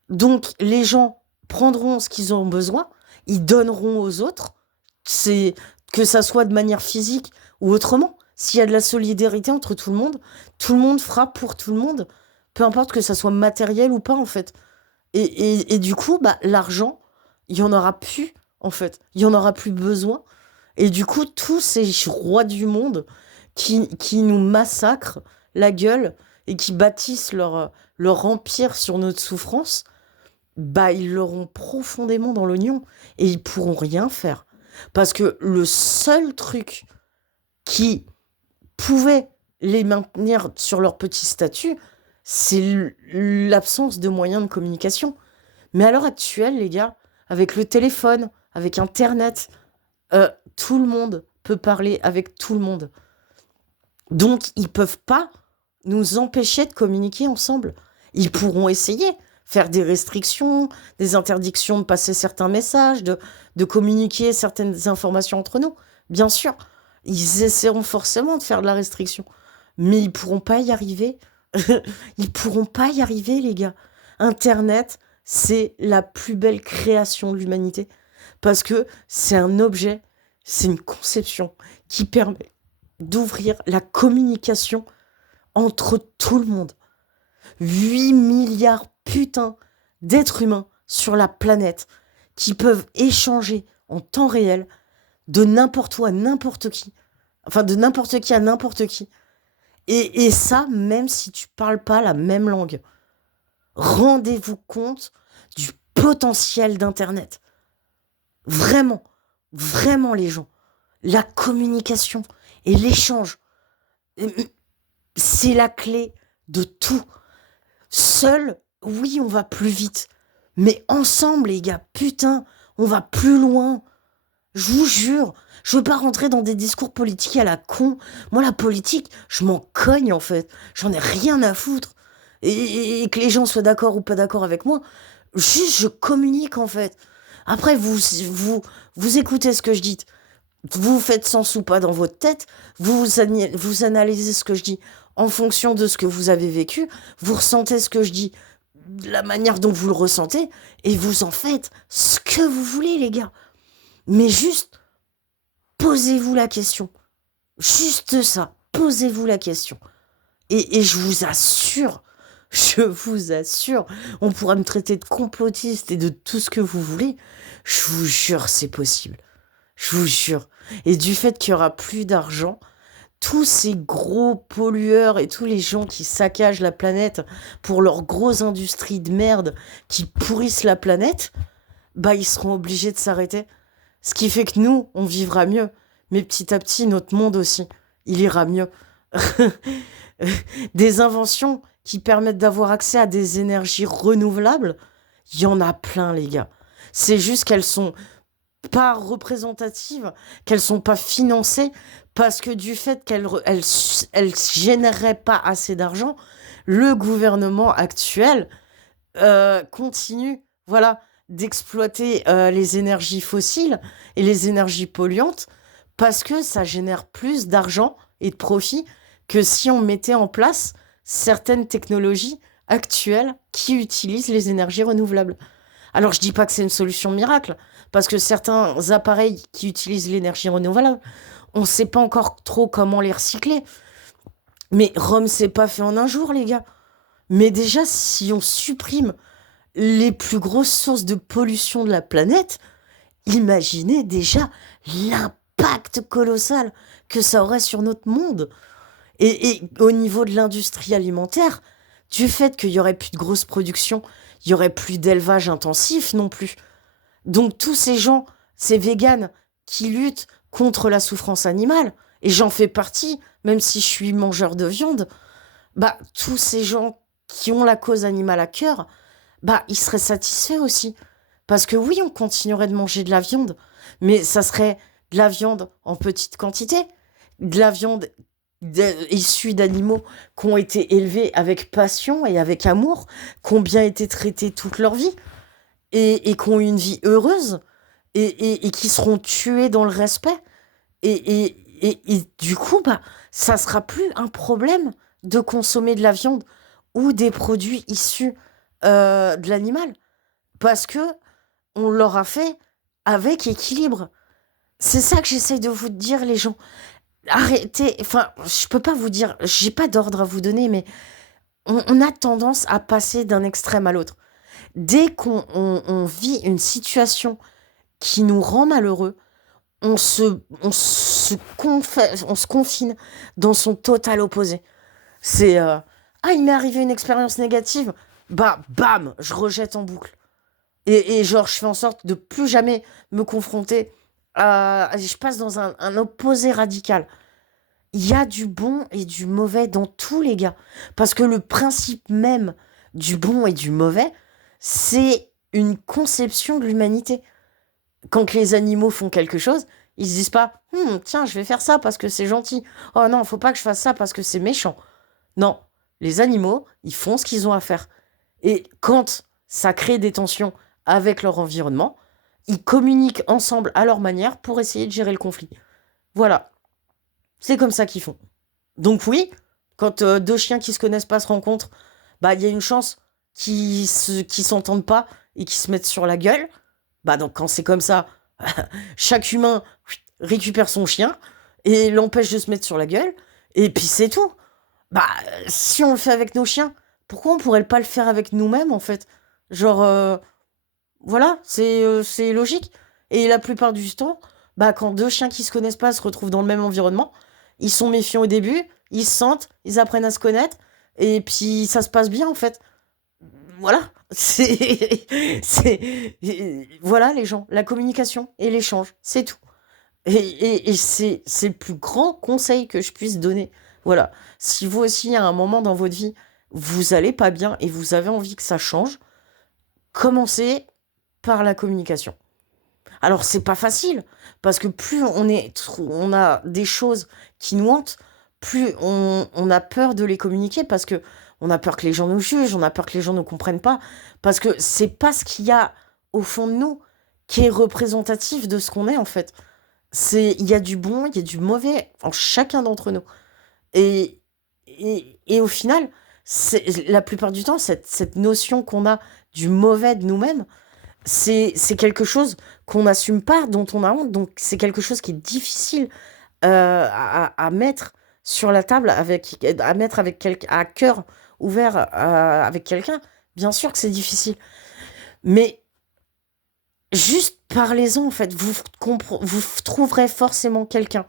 Donc les gens prendront ce qu'ils ont besoin, ils donneront aux autres, c'est que ça soit de manière physique ou autrement. S'il y a de la solidarité entre tout le monde fera pour tout le monde, peu importe que ça soit matériel ou pas en fait. Et du coup, bah, l'argent, il y en aura plus en fait, il y en aura plus besoin. Et du coup, tous ces rois du monde qui nous massacrent la gueule et qui bâtissent leur empire sur notre souffrance, bah ils l'auront profondément dans l'oignon et ils pourront rien faire. Parce que le seul truc qui pouvait les maintenir sur leur petit statut, c'est l'absence de moyens de communication. Mais à l'heure actuelle, les gars, avec le téléphone, avec Internet, tout le monde peut parler avec tout le monde. Donc, ils peuvent pas nous empêcher de communiquer ensemble. Ils pourront essayer, faire des restrictions, des interdictions de passer certains messages, de communiquer certaines informations entre nous. Bien sûr, ils essaieront forcément de faire de la restriction. Mais ils pourront pas y arriver. Ils pourront pas y arriver, les gars. Internet, c'est la plus belle création de l'humanité. Parce que c'est un objet, c'est une conception qui permet d'ouvrir la communication entre tout le monde. 8 milliards putain d'êtres humains sur la planète qui peuvent échanger en temps réel de n'importe où à n'importe qui. Enfin, de n'importe qui à n'importe qui. Et ça, même si tu parles pas la même langue. Rendez-vous compte du potentiel d'Internet. Vraiment, vraiment les gens. La communication et l'échange, c'est la clé de tout. Seul, oui, on va plus vite. Mais ensemble, les gars, putain, on va plus loin. Je vous jure, je veux pas rentrer dans des discours politiques à la con. Moi, la politique, je m'en cogne en fait. J'en ai rien à foutre. Et que les gens soient d'accord ou pas d'accord avec moi, juste je communique en fait. Après, vous écoutez ce que je dis. Vous faites sens ou pas dans votre tête. Vous analysez ce que je dis en fonction de ce que vous avez vécu. Vous ressentez ce que je dis de la manière dont vous le ressentez. Et vous en faites ce que vous voulez, les gars. Mais juste, posez-vous la question. Juste ça. Posez-vous la question. Et je vous assure, on pourra me traiter de complotiste et de tout ce que vous voulez. Je vous jure, c'est possible. Je vous jure. Et du fait qu'il y aura plus d'argent, tous ces gros pollueurs et tous les gens qui saccagent la planète pour leurs grosses industries de merde qui pourrissent la planète, bah ils seront obligés de s'arrêter. Ce qui fait que nous, on vivra mieux. Mais petit à petit, notre monde aussi, il ira mieux. Des inventions qui permettent d'avoir accès à des énergies renouvelables, il y en a plein, les gars. C'est juste qu'elles sont pas représentatives, qu'elles sont pas financées, parce que du fait elles généreraient pas assez d'argent, le gouvernement actuel continue, voilà, d'exploiter les énergies fossiles et les énergies polluantes, parce que ça génère plus d'argent et de profit que si on mettait en place certaines technologies actuelles qui utilisent les énergies renouvelables. Alors je dis pas que c'est une solution miracle, parce que certains appareils qui utilisent l'énergie renouvelable, on ne sait pas encore trop comment les recycler. Mais Rome, c'est pas fait en un jour, les gars. Mais déjà, si on supprime les plus grosses sources de pollution de la planète, imaginez déjà l'impact colossal que ça aurait sur notre monde. Et au niveau de l'industrie alimentaire, du fait qu'il y aurait plus de grosses productions, il y aurait plus d'élevage intensif non plus. Donc tous ces gens, ces véganes qui luttent contre la souffrance animale, et j'en fais partie, même si je suis mangeur de viande, bah tous ces gens qui ont la cause animale à cœur, bah ils seraient satisfaits aussi. Parce que oui, on continuerait de manger de la viande, mais ça serait de la viande en petite quantité, de la viande issue d'animaux qui ont été élevés avec passion et avec amour, qui ont bien été traités toute leur vie et qui ont eu une vie heureuse et qui seront tués dans le respect. Et du coup, bah, ça sera plus un problème de consommer de la viande ou des produits issus de l'animal parce que on l'aura fait avec équilibre. C'est ça que j'essaye de vous dire, les gens. Arrêtez, enfin, je peux pas vous dire, j'ai pas d'ordre à vous donner, mais on a tendance à passer d'un extrême à l'autre. Dès qu'on vit une situation qui nous rend malheureux, on se confine dans son total opposé. C'est ah, il m'est arrivé une expérience négative, bah bam, je rejette en boucle. Et genre, je fais en sorte de plus jamais me confronter à. Je passe dans un opposé radical. Il y a du bon et du mauvais dans tous les gars. Parce que le principe même du bon et du mauvais, c'est une conception de l'humanité. Quand les animaux font quelque chose, ils se disent pas tiens, je vais faire ça parce que c'est gentil. Oh non, faut pas que je fasse ça parce que c'est méchant. Non, les animaux, ils font ce qu'ils ont à faire. Et quand ça crée des tensions avec leur environnement, ils communiquent ensemble à leur manière pour essayer de gérer le conflit. Voilà, c'est comme ça qu'ils font. Donc oui, quand deux chiens qui se connaissent pas se rencontrent, bah il y a une chance qu'ils s'entendent pas et qu'ils se mettent sur la gueule. Bah donc quand c'est comme ça, chaque humain récupère son chien et l'empêche de se mettre sur la gueule et puis c'est tout. Bah si on le fait avec nos chiens, pourquoi on pourrait pas le faire avec nous-mêmes en fait? Genre voilà, c'est logique. Et la plupart du temps, bah quand deux chiens qui se connaissent pas se retrouvent dans le même environnement, ils sont méfiants au début, ils se sentent, ils apprennent à se connaître et puis ça se passe bien en fait. Voilà, voilà les gens, la communication et l'échange, c'est tout. Et c'est le plus grand conseil que je puisse donner. Voilà, si vous aussi à un moment dans votre vie, vous allez pas bien et vous avez envie que ça change, commencez par la communication. Alors c'est pas facile, parce que plus on a des choses qui nous hantent, plus on a peur de les communiquer, parce que on a peur que les gens nous jugent, on a peur que les gens ne comprennent pas, parce que c'est pas ce qu'il y a au fond de nous qui est représentatif de ce qu'on est en fait. Il y a du bon, il y a du mauvais en chacun d'entre nous. Et, et au final, la plupart du temps, cette notion qu'on a du mauvais de nous-mêmes, c'est quelque chose qu'on n'assume pas, dont on a honte. Donc c'est quelque chose qui est difficile à mettre sur la table, à mettre avec à cœur ouvert avec quelqu'un. Bien sûr que c'est difficile. Mais juste parlez-en, en fait. Vous trouverez forcément quelqu'un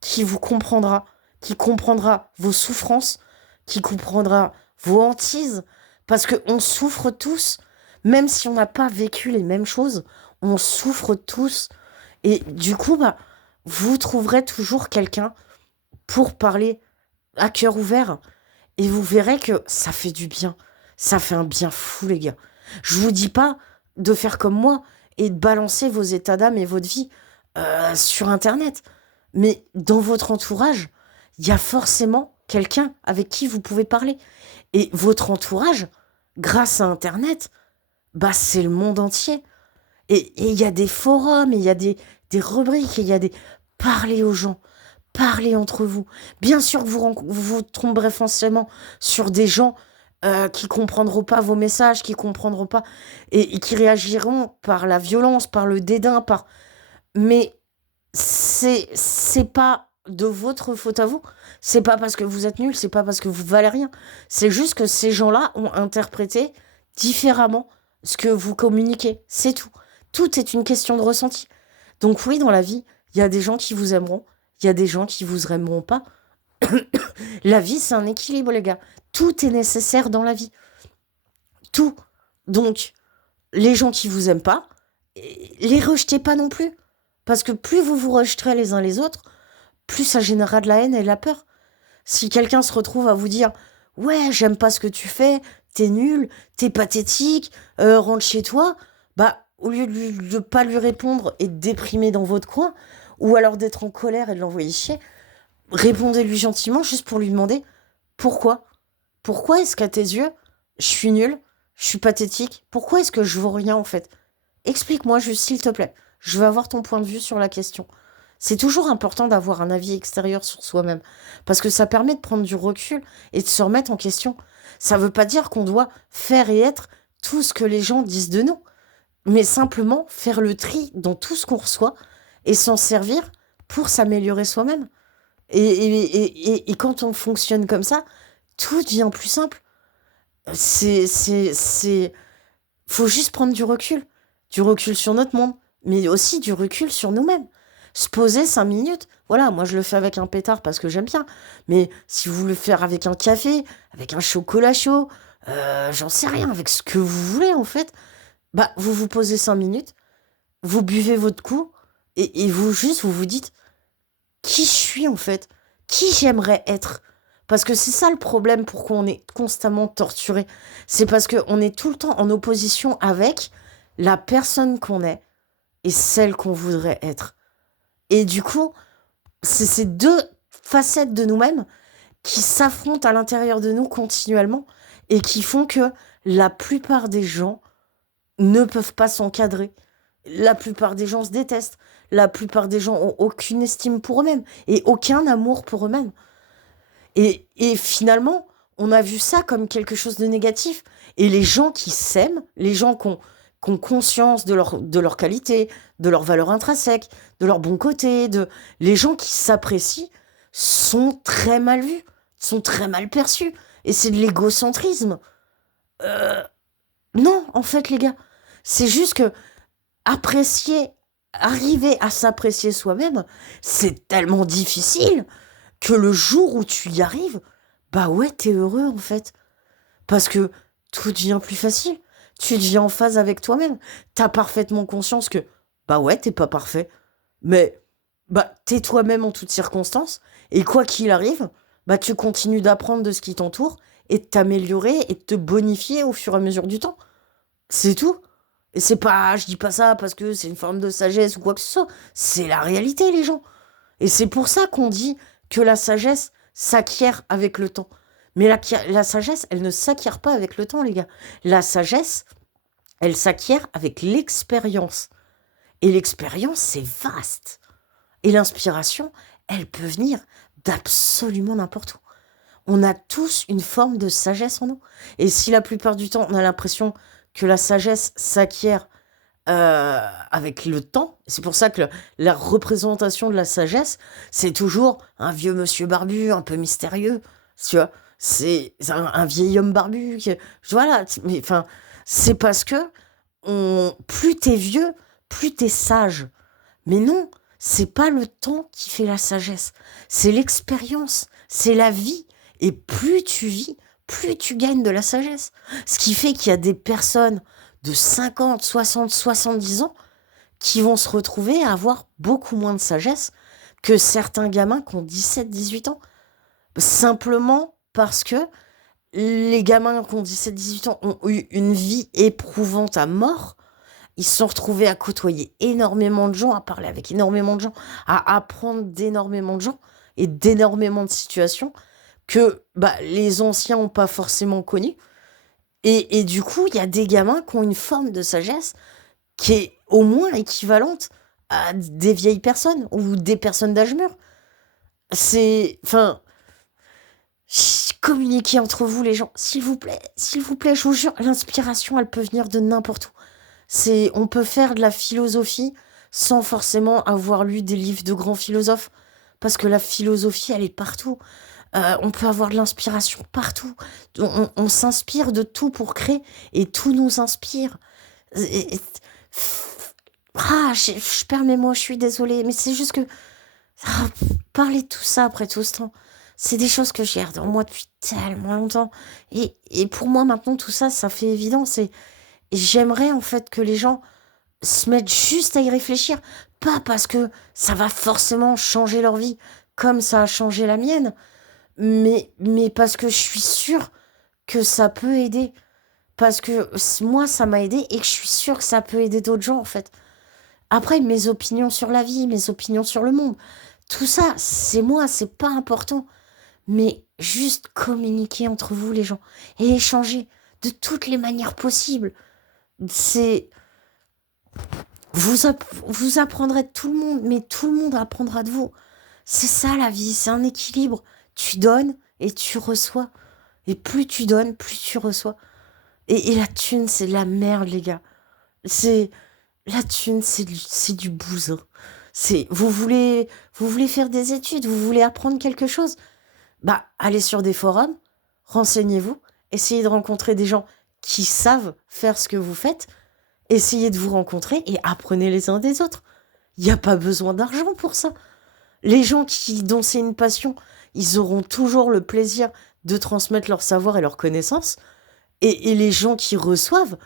qui vous comprendra, qui comprendra vos souffrances, qui comprendra vos hantises, parce qu'on souffre tous, même si on n'a pas vécu les mêmes choses, on souffre tous. Et du coup, bah, vous trouverez toujours quelqu'un pour parler à cœur ouvert, et vous verrez que ça fait du bien. Ça fait un bien fou, les gars. Je vous dis pas de faire comme moi et de balancer vos états d'âme et votre vie sur Internet. Mais dans votre entourage, il y a forcément quelqu'un avec qui vous pouvez parler. Et votre entourage, grâce à Internet, bah c'est le monde entier. Et il y a des forums, et il y a des rubriques, et il y a des... Parlez aux gens, parlez entre vous. Bien sûr que vous tomberez forcément sur des gens qui comprendront pas vos messages, qui comprendront pas, et qui réagiront par la violence, par le dédain, par... Mais c'est pas de votre faute à vous. C'est pas parce que vous êtes nul, c'est pas parce que vous valez rien. C'est juste que ces gens-là ont interprété différemment ce que vous communiquez. C'est tout. Tout est une question de ressenti. Donc oui, dans la vie, il y a des gens qui vous aimeront, il y a des gens qui vous aimeront pas. La vie, c'est un équilibre, les gars. Tout est nécessaire dans la vie. Tout. Donc, les gens qui vous aiment pas, les rejetez pas non plus. Parce que plus vous vous rejeterez les uns les autres, plus ça générera de la haine et de la peur. Si quelqu'un se retrouve à vous dire ouais, j'aime pas ce que tu fais, t'es nul, t'es pathétique, rentre chez toi, bah au lieu de pas lui répondre et de déprimer dans votre coin, ou alors d'être en colère et de l'envoyer chier, répondez-lui gentiment juste pour lui demander pourquoi. Pourquoi est-ce qu'à tes yeux, je suis nul, je suis pathétique, pourquoi est-ce que je vaux rien en fait? Explique-moi juste s'il te plaît. Je veux avoir ton point de vue sur la question. C'est toujours important d'avoir un avis extérieur sur soi-même, parce que ça permet de prendre du recul et de se remettre en question. Ça veut pas dire qu'on doit faire et être tout ce que les gens disent de nous, mais simplement faire le tri dans tout ce qu'on reçoit et s'en servir pour s'améliorer soi-même. Et quand on fonctionne comme ça, tout devient plus simple. C'est... Faut juste prendre du recul. Du recul sur notre monde, mais aussi du recul sur nous-mêmes. Se poser 5 minutes. Voilà, moi je le fais avec un pétard parce que j'aime bien. Mais si vous voulez le faire avec un café, avec un chocolat chaud, j'en sais rien, avec ce que vous voulez en fait, bah vous vous posez 5 minutes, vous buvez votre coup, et vous vous dites qui je suis en fait, qui j'aimerais être. Parce que c'est ça le problème, pourquoi on est constamment torturé. C'est parce qu'on est tout le temps en opposition avec la personne qu'on est et celle qu'on voudrait être. Et du coup, c'est ces deux facettes de nous-mêmes qui s'affrontent à l'intérieur de nous continuellement et qui font que la plupart des gens ne peuvent pas s'encadrer. La plupart des gens se détestent. La plupart des gens ont aucune estime pour eux-mêmes et aucun amour pour eux-mêmes. Et finalement, on a vu ça comme quelque chose de négatif. Et les gens qui s'aiment, les gens qui ont conscience de leur qualité, de leur valeur intrinsèque, de leur bon côté, les gens qui s'apprécient sont très mal vus, sont très mal perçus. Et c'est de l'égocentrisme. Non, en fait, les gars, c'est juste que apprécier, arriver à s'apprécier soi-même, c'est tellement difficile que le jour où tu y arrives, bah ouais, t'es heureux en fait. Parce que tout devient plus facile. Tu deviens en phase avec toi-même. T'as parfaitement conscience que, bah ouais, t'es pas parfait. Mais, bah, t'es toi-même en toutes circonstances. Et quoi qu'il arrive, bah, tu continues d'apprendre de ce qui t'entoure et de t'améliorer et de te bonifier au fur et à mesure du temps. C'est tout. Et je dis pas ça parce que c'est une forme de sagesse ou quoi que ce soit. C'est la réalité, les gens. Et c'est pour ça qu'on dit que la sagesse s'acquiert avec le temps. Mais la sagesse, elle ne s'acquiert pas avec le temps, les gars. La sagesse, elle s'acquiert avec l'expérience. Et l'expérience, c'est vaste. Et l'inspiration, elle peut venir d'absolument n'importe où. On a tous une forme de sagesse en nous. Et si la plupart du temps, on a l'impression que la sagesse s'acquiert avec le temps, c'est pour ça que la représentation de la sagesse, c'est toujours un vieux monsieur barbu, un peu mystérieux, tu vois. C'est un vieil homme barbu. Voilà, mais enfin, c'est parce que plus t'es vieux, plus t'es sage. Mais non, c'est pas le temps qui fait la sagesse, c'est l'expérience, c'est la vie. Et plus tu vis, plus tu gagnes de la sagesse. Ce qui fait qu'il y a des personnes de 50, 60, 70 ans qui vont se retrouver à avoir beaucoup moins de sagesse que certains gamins qui ont 17, 18 ans. Simplement parce que les gamins qui ont 17, 18 ans ont eu une vie éprouvante à mort. Ils se sont retrouvés à côtoyer énormément de gens, à parler avec énormément de gens, à apprendre d'énormément de gens et d'énormément de situations que les anciens n'ont pas forcément connues. Et du coup, il y a des gamins qui ont une forme de sagesse qui est au moins équivalente à des vieilles personnes ou des personnes d'âge mûr. Enfin, communiquez entre vous les gens, s'il vous plaît, je vous jure, l'inspiration, elle peut venir de n'importe où. On peut faire de la philosophie sans forcément avoir lu des livres de grands philosophes, parce que la philosophie, elle est partout. On peut avoir de l'inspiration partout. On s'inspire de tout pour créer, et tout nous inspire. Et- et- je perds mes mots, je suis désolée, mais c'est juste que ah, parler de tout ça après tout ce temps, c'est des choses que j'ai gardées en moi depuis tellement longtemps. Et pour moi, maintenant, tout ça, ça fait évidence. Et j'aimerais en fait que les gens se mettent juste à y réfléchir. Pas parce que ça va forcément changer leur vie comme ça a changé la mienne, mais parce que je suis sûre que ça peut aider. Parce que moi, ça m'a aidé et que je suis sûre que ça peut aider d'autres gens, en fait. Après, mes opinions sur la vie, mes opinions sur le monde, tout ça, c'est moi, c'est pas important. Mais juste communiquer entre vous, les gens, et échanger de toutes les manières possibles. C'est. Vous apprendrez de tout le monde, mais tout le monde apprendra de vous. C'est ça la vie, c'est un équilibre. Tu donnes et tu reçois. Et plus tu donnes, plus tu reçois. Et la thune, c'est de la merde, les gars. C'est La thune, c'est du bousin. Vous voulez faire des études, vous voulez apprendre quelque chose. Allez sur des forums, renseignez-vous, essayez de rencontrer des gens qui savent faire ce que vous faites, essayez de vous rencontrer et apprenez les uns des autres. Il n'y a pas besoin d'argent pour ça. Les gens dont c'est une passion, ils auront toujours le plaisir de transmettre leur savoir et leurs connaissances. Et les gens qui reçoivent,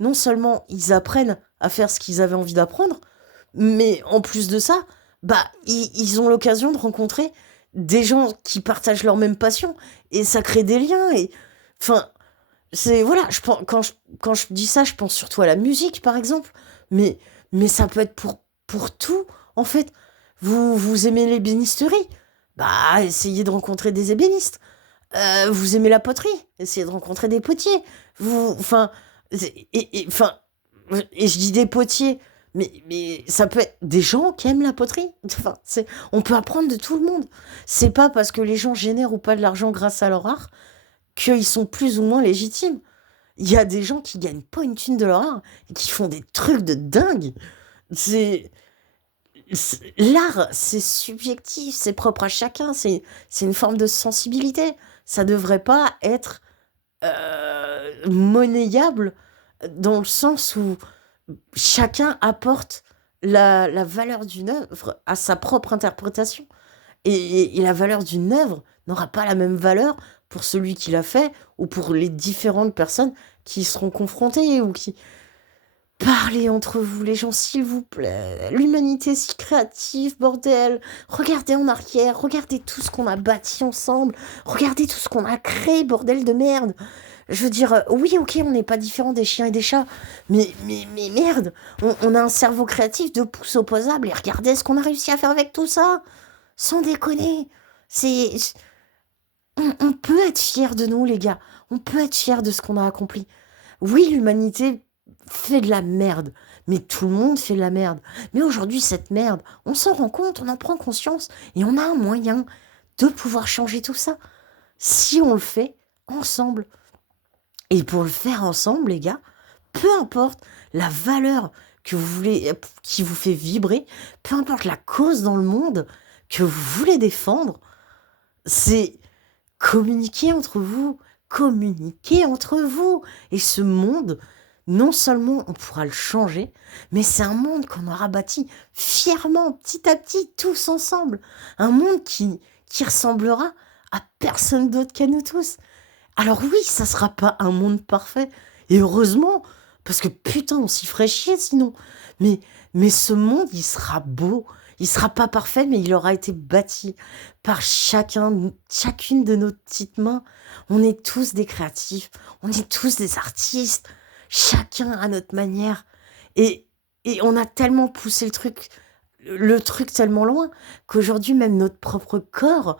non seulement ils apprennent à faire ce qu'ils avaient envie d'apprendre, mais en plus de ça, ils ont l'occasion de rencontrer des gens qui partagent leur même passion. Et ça crée des liens. Et enfin, voilà, quand je dis ça, je pense surtout à la musique, par exemple. Mais, mais ça peut être pour tout, en fait. Vous aimez l'ébénisterie? Essayez de rencontrer des ébénistes. Vous aimez la poterie? Essayez de rencontrer des potiers. Enfin, enfin, et je dis des potiers, mais ça peut être des gens qui aiment la poterie. Enfin, on peut apprendre de tout le monde. C'est pas parce que les gens génèrent ou pas de l'argent grâce à leur art qu'ils sont plus ou moins légitimes. Il y a des gens qui gagnent pas une thune de leur art et qui font des trucs de dingue. C'est, L'art, c'est subjectif, c'est propre à chacun, c'est une forme de sensibilité. Ça devrait pas être monnayable dans le sens où chacun apporte la valeur d'une œuvre à sa propre interprétation. Et la valeur d'une œuvre n'aura pas la même valeur pour celui qui l'a fait ou pour les différentes personnes qui y seront confrontées ou qui... Parlez entre vous, les gens, s'il vous plaît. L'humanité est si créative, bordel. Regardez en arrière, regardez tout ce qu'on a bâti ensemble, regardez tout ce qu'on a créé, bordel de merde. Je veux dire, oui, ok, on n'est pas différent des chiens et des chats, mais merde, on a un cerveau créatif de pouces opposables et regardez ce qu'on a réussi à faire avec tout ça. Sans déconner. C'est, on peut être fier de nous, les gars. On peut être fier de ce qu'on a accompli. Oui, l'humanité fait de la merde, mais tout le monde fait de la merde. Mais aujourd'hui, cette merde, on s'en rend compte, on en prend conscience, et on a un moyen de pouvoir changer tout ça. Si on le fait ensemble. Et pour le faire ensemble, les gars, peu importe la valeur que vous voulez, qui vous fait vibrer, peu importe la cause dans le monde que vous voulez défendre, c'est communiquer entre vous, communiquer entre vous. Et ce monde, non seulement on pourra le changer, mais c'est un monde qu'on aura bâti fièrement, petit à petit, tous ensemble. Un monde qui ressemblera à personne d'autre qu'à nous tous. Alors oui, ça sera pas un monde parfait. Et heureusement, parce que putain, on s'y ferait chier sinon. Mais, mais ce monde, il sera beau. Il sera pas parfait, mais il aura été bâti par chacune de nos petites mains. On est tous des créatifs. On est tous des artistes. Chacun à notre manière. Et, et on a tellement poussé le truc tellement loin qu'aujourd'hui, même notre propre corps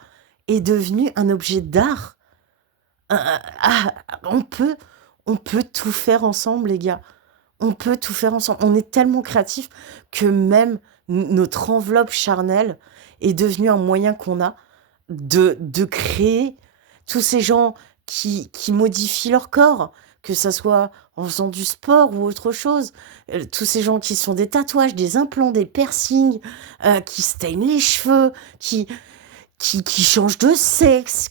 est devenu un objet d'art. Ah, on peut tout faire ensemble, les gars. On peut tout faire ensemble. On est tellement créatifs que même notre enveloppe charnelle est devenue un moyen qu'on a de créer tous ces gens qui modifient leur corps, que ça soit en faisant du sport ou autre chose. Tous ces gens qui sont des tatouages, des implants, des piercings, qui se teignent les cheveux, qui changent de sexe,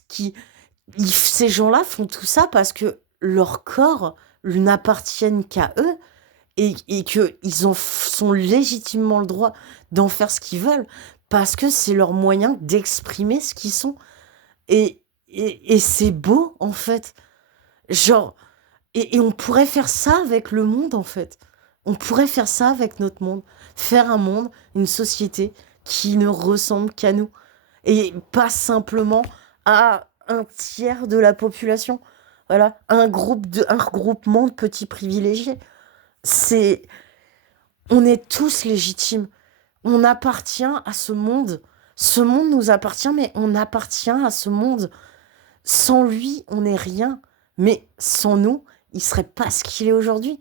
ces gens-là font tout ça parce que leur corps n'appartiennent qu'à eux et qu'ils sont légitimement le droit d'en faire ce qu'ils veulent parce que c'est leur moyen d'exprimer ce qu'ils sont. Et c'est beau, en fait. Genre, et on pourrait faire ça avec le monde, en fait. On pourrait faire ça avec notre monde. Faire un monde, une société qui ne ressemble qu'à nous. Et pas simplement à un tiers de la population. Voilà, un regroupement de petits privilégiés. C'est, on est tous légitimes. On appartient à ce monde. Ce monde nous appartient, mais on appartient à ce monde. Sans lui, on n'est rien. Mais sans nous, il serait pas ce qu'il est aujourd'hui.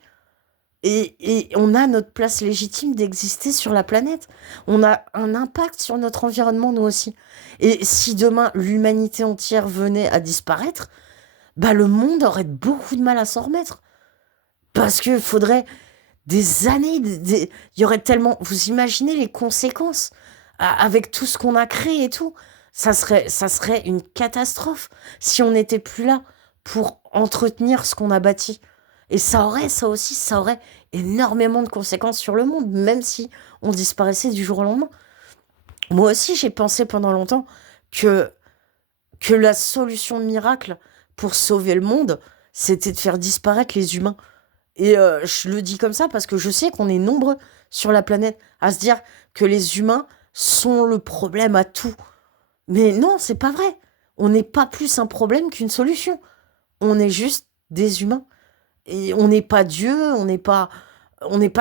Et on a notre place légitime d'exister sur la planète. On a un impact sur notre environnement, nous aussi. Et si demain l'humanité entière venait à disparaître, bah le monde aurait beaucoup de mal à s'en remettre. Parce qu'il faudrait des années, il y aurait tellement... Vous imaginez les conséquences avec tout ce qu'on a créé et tout. Ça serait une catastrophe si on n'était plus là pour entretenir ce qu'on a bâti. Et ça aussi, ça aurait énormément de conséquences sur le monde, même si on disparaissait du jour au lendemain. Moi aussi, j'ai pensé pendant longtemps que, que la solution miracle pour sauver le monde, c'était de faire disparaître les humains. Et je le dis comme ça parce que je sais qu'on est nombreux sur la planète à se dire que les humains sont le problème à tout. Mais non, c'est pas vrai. On n'est pas plus un problème qu'une solution. On est juste des humains. Et on n'est pas Dieu, on n'est pas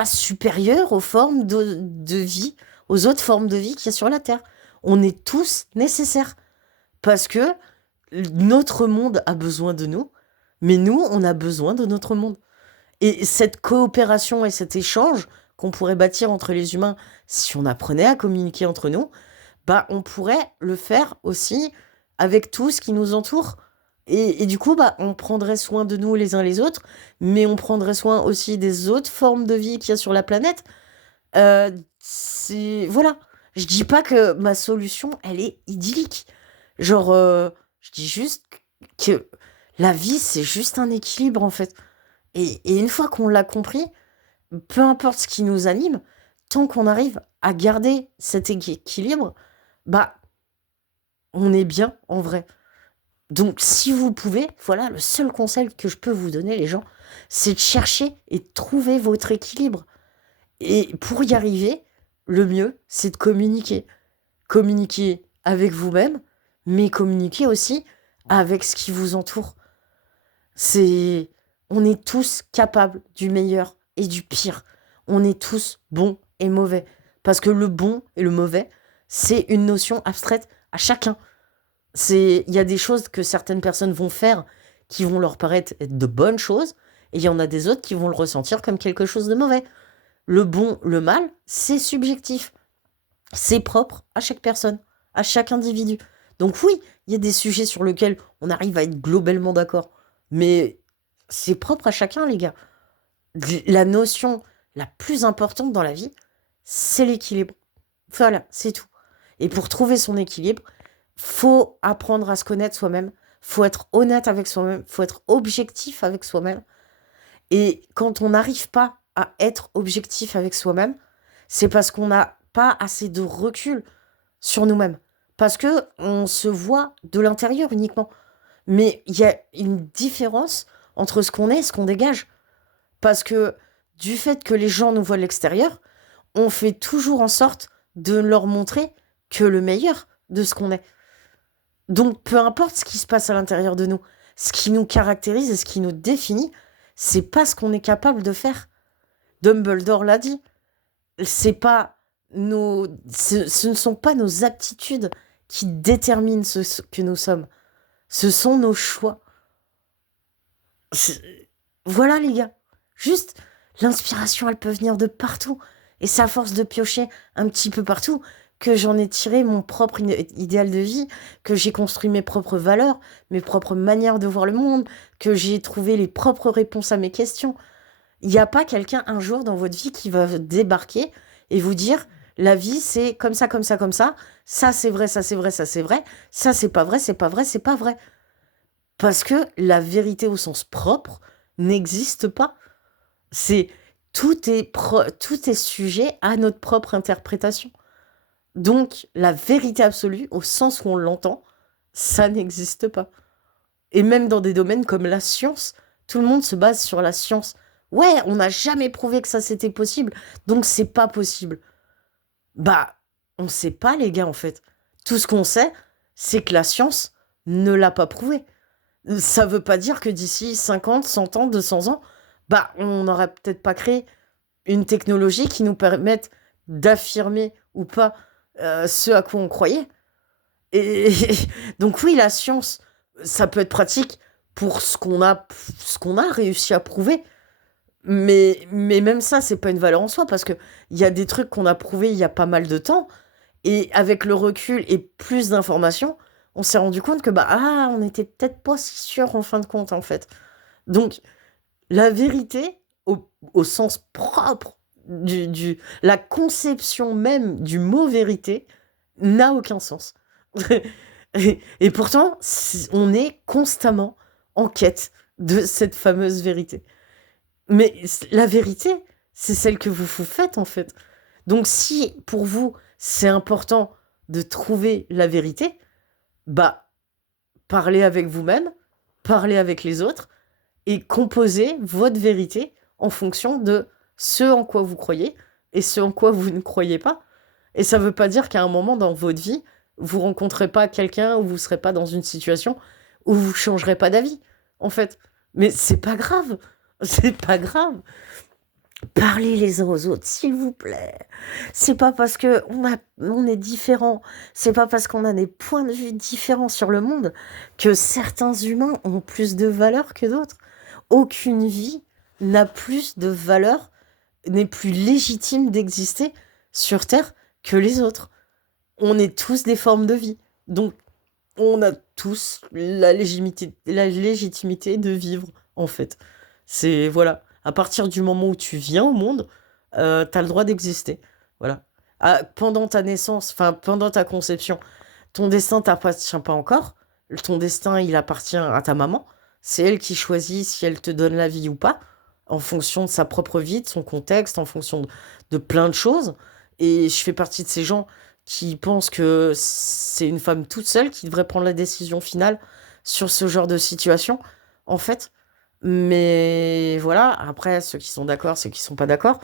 supérieur aux formes de vie, aux autres formes de vie qu'il y a sur la Terre. On est tous nécessaires. Parce que notre monde a besoin de nous, mais nous, on a besoin de notre monde. Et cette coopération et cet échange qu'on pourrait bâtir entre les humains, si on apprenait à communiquer entre nous, bah, on pourrait le faire aussi avec tout ce qui nous entoure. Et du coup, bah, on prendrait soin de nous les uns les autres, mais on prendrait soin aussi des autres formes de vie qu'il y a sur la planète. Voilà. Je dis pas que ma solution, elle est idyllique. Genre, je dis juste que la vie, c'est juste un équilibre, en fait. Et une fois qu'on l'a compris, peu importe ce qui nous anime, tant qu'on arrive à garder cet équilibre, bah, on est bien, en vrai. Donc, si vous pouvez, voilà, le seul conseil que je peux vous donner, les gens, c'est de chercher et de trouver votre équilibre. Et pour y arriver, le mieux, c'est de communiquer. Communiquer avec vous-même, mais communiquer aussi avec ce qui vous entoure. C'est, on est tous capables du meilleur et du pire. On est tous bons et mauvais. Parce que le bon et le mauvais, c'est une notion abstraite à chacun. Il y a des choses que certaines personnes vont faire qui vont leur paraître être de bonnes choses, et il y en a des autres qui vont le ressentir comme quelque chose de mauvais. Le bon, le mal, c'est subjectif. C'est propre à chaque personne, à chaque individu. Donc oui, il y a des sujets sur lesquels on arrive à être globalement d'accord. Mais c'est propre à chacun, les gars. La notion la plus importante dans la vie, c'est l'équilibre. Voilà, c'est tout. Et pour trouver son équilibre, faut apprendre à se connaître soi-même. Faut être honnête avec soi-même. Faut être objectif avec soi-même. Et quand on n'arrive pas à être objectif avec soi-même, c'est parce qu'on n'a pas assez de recul sur nous-mêmes. Parce que on se voit de l'intérieur uniquement. Mais il y a une différence entre ce qu'on est et ce qu'on dégage. Parce que du fait que les gens nous voient de l'extérieur, on fait toujours en sorte de leur montrer que le meilleur de ce qu'on est. Donc peu importe ce qui se passe à l'intérieur de nous, ce qui nous caractérise et ce qui nous définit, c'est pas ce qu'on est capable de faire. Dumbledore l'a dit. C'est pas ce ne sont pas nos aptitudes qui déterminent ce que nous sommes. Ce sont nos choix. C'est- Voilà, les gars. Juste, l'inspiration, elle peut venir de partout. Et c'est à force de piocher un petit peu partout que j'en ai tiré mon propre idéal de vie, que j'ai construit mes propres valeurs, mes propres manières de voir le monde, que j'ai trouvé les propres réponses à mes questions. Il n'y a pas quelqu'un un jour dans votre vie qui va débarquer et vous dire la vie c'est comme ça, comme ça, comme ça c'est vrai, ça c'est vrai, ça c'est vrai, ça c'est pas vrai, c'est pas vrai, c'est pas vrai. Parce que la vérité au sens propre n'existe pas. C'est tout est sujet à notre propre interprétation. Donc la vérité absolue, au sens où on l'entend, ça n'existe pas. Et même dans des domaines comme la science, tout le monde se base sur la science. Ouais, on n'a jamais prouvé que ça c'était possible, donc c'est pas possible. Bah, on sait pas, les gars, en fait. Tout ce qu'on sait, c'est que la science ne l'a pas prouvé. Ça veut pas dire que d'ici 50, 100 ans, 200 ans, bah, on n'aurait peut-être pas créé une technologie qui nous permette d'affirmer ou pas ce à quoi on croyait. Et donc oui, la science, ça peut être pratique pour ce qu'on a réussi à prouver. Mais même ça, c'est pas une valeur en soi, parce que il y a des trucs qu'on a prouvés il y a pas mal de temps, et avec le recul et plus d'informations, on s'est rendu compte que bah on n'était peut-être pas si sûr en fin de compte, en fait. Donc la vérité, au sens propre la conception même du mot vérité, n'a aucun sens. Et pourtant, on est constamment en quête de cette fameuse vérité. Mais la vérité, c'est celle que vous faites, en fait. Donc si pour vous, c'est important de trouver la vérité, bah parlez avec vous-même, parlez avec les autres et composez votre vérité en fonction de ce en quoi vous croyez et ce en quoi vous ne croyez pas. Et ça ne veut pas dire qu'à un moment dans votre vie, vous rencontrez pas quelqu'un ou vous serez pas dans une situation où vous changerez pas d'avis, en fait. Mais c'est pas grave. C'est pas grave. Parlez les uns aux autres, s'il vous plaît. C'est pas parce que on est différent, c'est pas parce qu'on a des points de vue différents sur le monde que certains humains ont plus de valeur que d'autres. Aucune vie n'a plus de valeur, n'est plus légitime d'exister sur Terre que les autres. On est tous des formes de vie. Donc, on a tous la légitimité de vivre, en fait. C'est, voilà. À partir du moment où tu viens au monde, t'as le droit d'exister. Voilà. Pendant ta naissance, enfin, pendant ta conception, ton destin t'appartient pas encore. Ton destin, il appartient à ta maman. C'est elle qui choisit si elle te donne la vie ou pas, en fonction de sa propre vie, de son contexte, en fonction de plein de choses. Et je fais partie de ces gens qui pensent que c'est une femme toute seule qui devrait prendre la décision finale sur ce genre de situation, en fait. Mais voilà, après, ceux qui sont d'accord, ceux qui sont pas d'accord.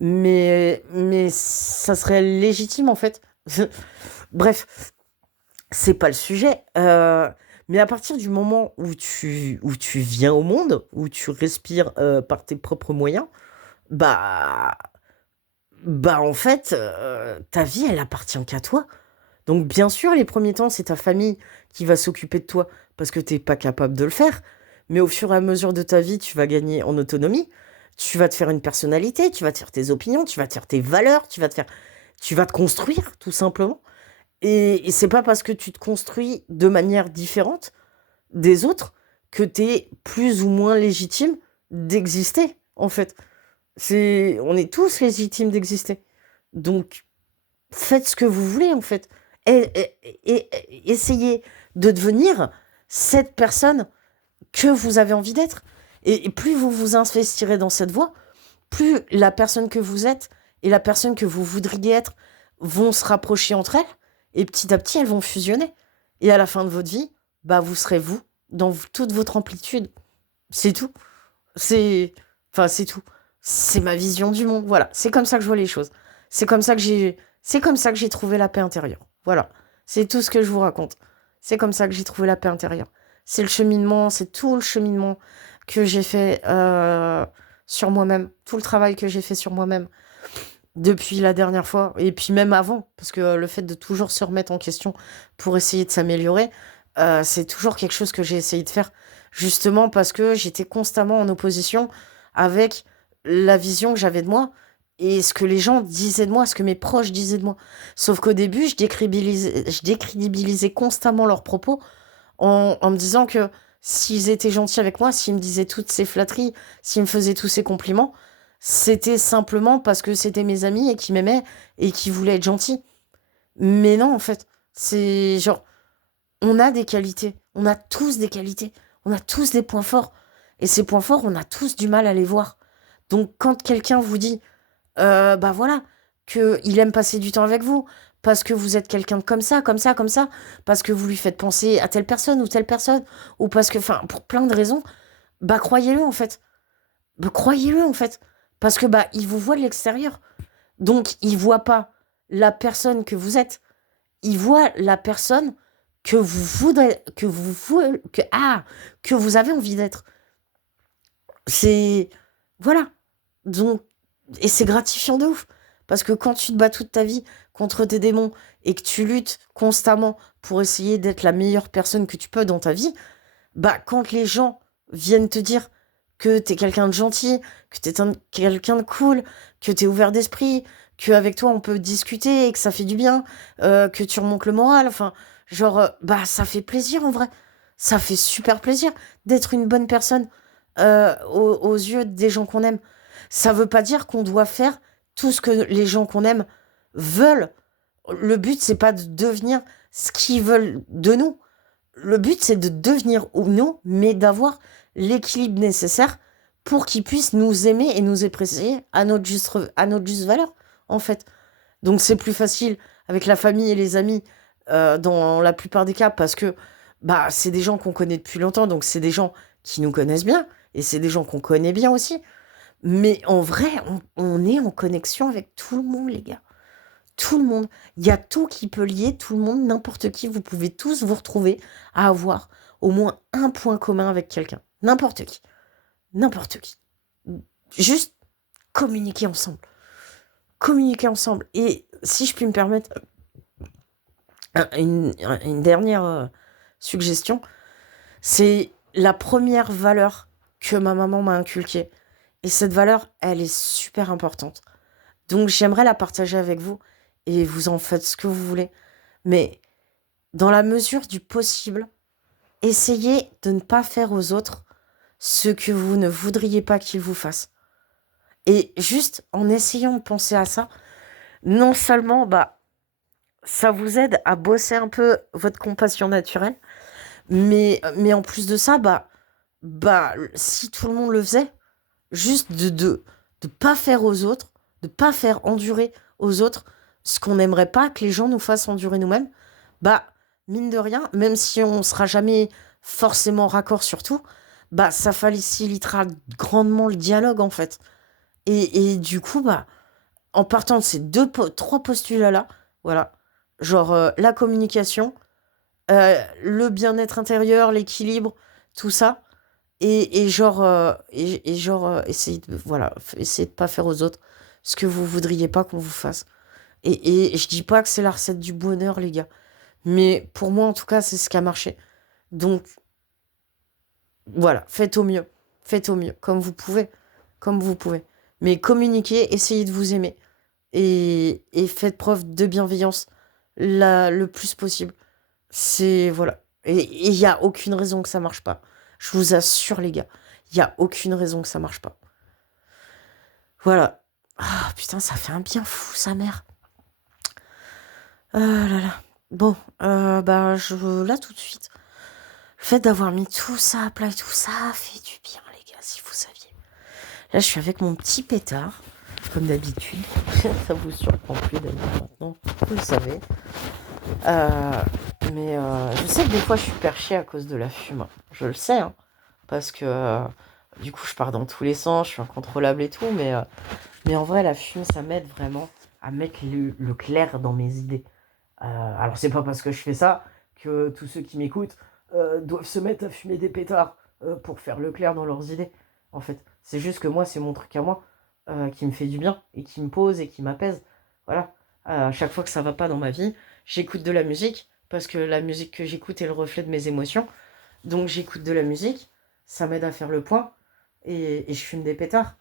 Mais ça serait légitime, en fait. Bref, c'est pas le sujet. Mais à partir du moment où tu viens au monde, où tu respires par tes propres moyens, bah, bah en fait, ta vie, elle appartient qu'à toi. Donc bien sûr, les premiers temps, c'est ta famille qui va s'occuper de toi parce que t'es pas capable de le faire. Mais au fur et à mesure de ta vie, tu vas gagner en autonomie. Tu vas te faire une personnalité, tu vas te faire tes opinions, tu vas te faire tes valeurs, tu vas te construire, tout simplement. Et c'est pas parce que tu te construis de manière différente des autres que t'es plus ou moins légitime d'exister, en fait. On est tous légitimes d'exister. Donc, faites ce que vous voulez, en fait. Essayez de devenir cette personne que vous avez envie d'être. Et plus vous vous investirez dans cette voie, plus la personne que vous êtes et la personne que vous voudriez être vont se rapprocher entre elles. Et petit à petit, elles vont fusionner. Et à la fin de votre vie, bah, vous serez vous, dans toute votre amplitude. C'est tout. C'est... Enfin, c'est tout. C'est ma vision du monde. Voilà. C'est comme ça que je vois les choses. C'est comme ça que j'ai... C'est comme ça que j'ai trouvé la paix intérieure. Voilà. C'est tout ce que je vous raconte. C'est comme ça que j'ai trouvé la paix intérieure. C'est le cheminement, c'est tout le cheminement que j'ai fait sur moi-même. Tout le travail que j'ai fait sur moi-même depuis la dernière fois. Et puis même avant. Parce que le fait de toujours se remettre en question pour essayer de s'améliorer, c'est toujours quelque chose que j'ai essayé de faire. Justement parce que j'étais constamment en opposition avec la vision que j'avais de moi et ce que les gens disaient de moi, ce que mes proches disaient de moi. Sauf qu'au début, je décrédibilisais constamment leurs propos en me disant que s'ils étaient gentils avec moi, s'ils me disaient toutes ces flatteries, s'ils me faisaient tous ces compliments, c'était simplement parce que c'était mes amis et qui m'aimaient et qui voulaient être gentils. Mais non, en fait, c'est genre, on a des qualités, on a tous des qualités, on a tous des points forts. Et ces points forts, on a tous du mal à les voir. Donc quand quelqu'un vous dit, bah voilà, qu'il aime passer du temps avec vous, parce que vous êtes quelqu'un de comme ça, comme ça, comme ça, parce que vous lui faites penser à telle personne, ou parce que, enfin, pour plein de raisons, bah croyez-le en fait. Bah, croyez-le en fait. Parce que bah il vous voit de l'extérieur. Donc il voit pas la personne que vous êtes. Il voit la personne que vous voudrez, que vous avez envie d'être. C'est, voilà. Donc, et c'est gratifiant de ouf. Parce que quand tu te bats toute ta vie contre tes démons et que tu luttes constamment pour essayer d'être la meilleure personne que tu peux dans ta vie, bah, quand les gens viennent te dire que t'es quelqu'un de gentil, que quelqu'un de cool, que t'es ouvert d'esprit, qu'avec toi on peut discuter et que ça fait du bien, que tu remontes le moral, enfin, genre, bah, ça fait plaisir en vrai. Ça fait super plaisir d'être une bonne personne aux yeux des gens qu'on aime. Ça veut pas dire qu'on doit faire tout ce que les gens qu'on aime veulent. Le but, c'est pas de devenir ce qu'ils veulent de nous. Le but, c'est de devenir nous, mais d'avoir l'équilibre nécessaire pour qu'ils puissent nous aimer et nous apprécier à notre juste valeur, en fait. Donc c'est plus facile avec la famille et les amis dans la plupart des cas parce que bah c'est des gens qu'on connaît depuis longtemps, donc c'est des gens qui nous connaissent bien et c'est des gens qu'on connaît bien aussi. Mais en vrai, on est en connexion avec tout le monde, les gars. Tout le monde. Il y a tout qui peut lier tout le monde, n'importe qui. Vous pouvez tous vous retrouver à avoir au moins un point commun avec quelqu'un. N'importe qui. N'importe qui. Juste communiquer ensemble. Communiquer ensemble. Et si je puis me permettre une dernière suggestion, c'est la première valeur que ma maman m'a inculquée. Et cette valeur, elle est super importante. Donc j'aimerais la partager avec vous et vous en faites ce que vous voulez. Mais dans la mesure du possible, essayez de ne pas faire aux autres ce que vous ne voudriez pas qu'ils vous fassent. Et juste en essayant de penser à ça, non seulement bah ça vous aide à bosser un peu votre compassion naturelle, mais en plus de ça, bah si tout le monde le faisait, juste de pas faire aux autres, de pas faire endurer aux autres ce qu'on n'aimerait pas que les gens nous fassent endurer nous-mêmes, bah, mine de rien, même si on sera jamais forcément raccord sur tout, bah, ça facilitera grandement le dialogue, en fait. Et du coup, bah, en partant de ces 3 postulats-là, voilà, genre, la communication, le bien-être intérieur, l'équilibre, tout ça et genre, essayer de voilà, essayer de pas faire aux autres ce que vous voudriez pas qu'on vous fasse et je dis pas que c'est la recette du bonheur, les gars, mais pour moi, en tout cas, c'est ce qui a marché. Donc voilà, faites au mieux, comme vous pouvez. Mais communiquez, essayez de vous aimer et faites preuve de bienveillance le plus possible. C'est voilà. Et il y a aucune raison que ça marche pas. Je vous assure, les gars, il y a aucune raison que ça marche pas. Voilà. Ah putain, ça fait un bien fou, sa mère. Ah là là. Bon, bah là tout de suite. Le fait d'avoir mis tout ça à plat et tout ça fait du bien, les gars, si vous saviez. Là, je suis avec mon petit pétard, comme d'habitude. Ça vous surprend plus d'ailleurs maintenant, vous le savez. Mais je sais que des fois, je suis perchée à cause de la fume. Je le sais, hein, parce que du coup, je pars dans tous les sens, je suis incontrôlable et tout. Mais en vrai, la fume, ça m'aide vraiment à mettre le clair dans mes idées. Alors, c'est pas parce que je fais ça que tous ceux qui m'écoutent doivent se mettre à fumer des pétards pour faire le clair dans leurs idées. En fait, c'est juste que moi, c'est mon truc à moi qui me fait du bien et qui me pose et qui m'apaise. Voilà. À chaque fois que ça va pas dans ma vie, j'écoute de la musique parce que la musique que j'écoute est le reflet de mes émotions. Donc, j'écoute de la musique, ça m'aide à faire le point et je fume des pétards.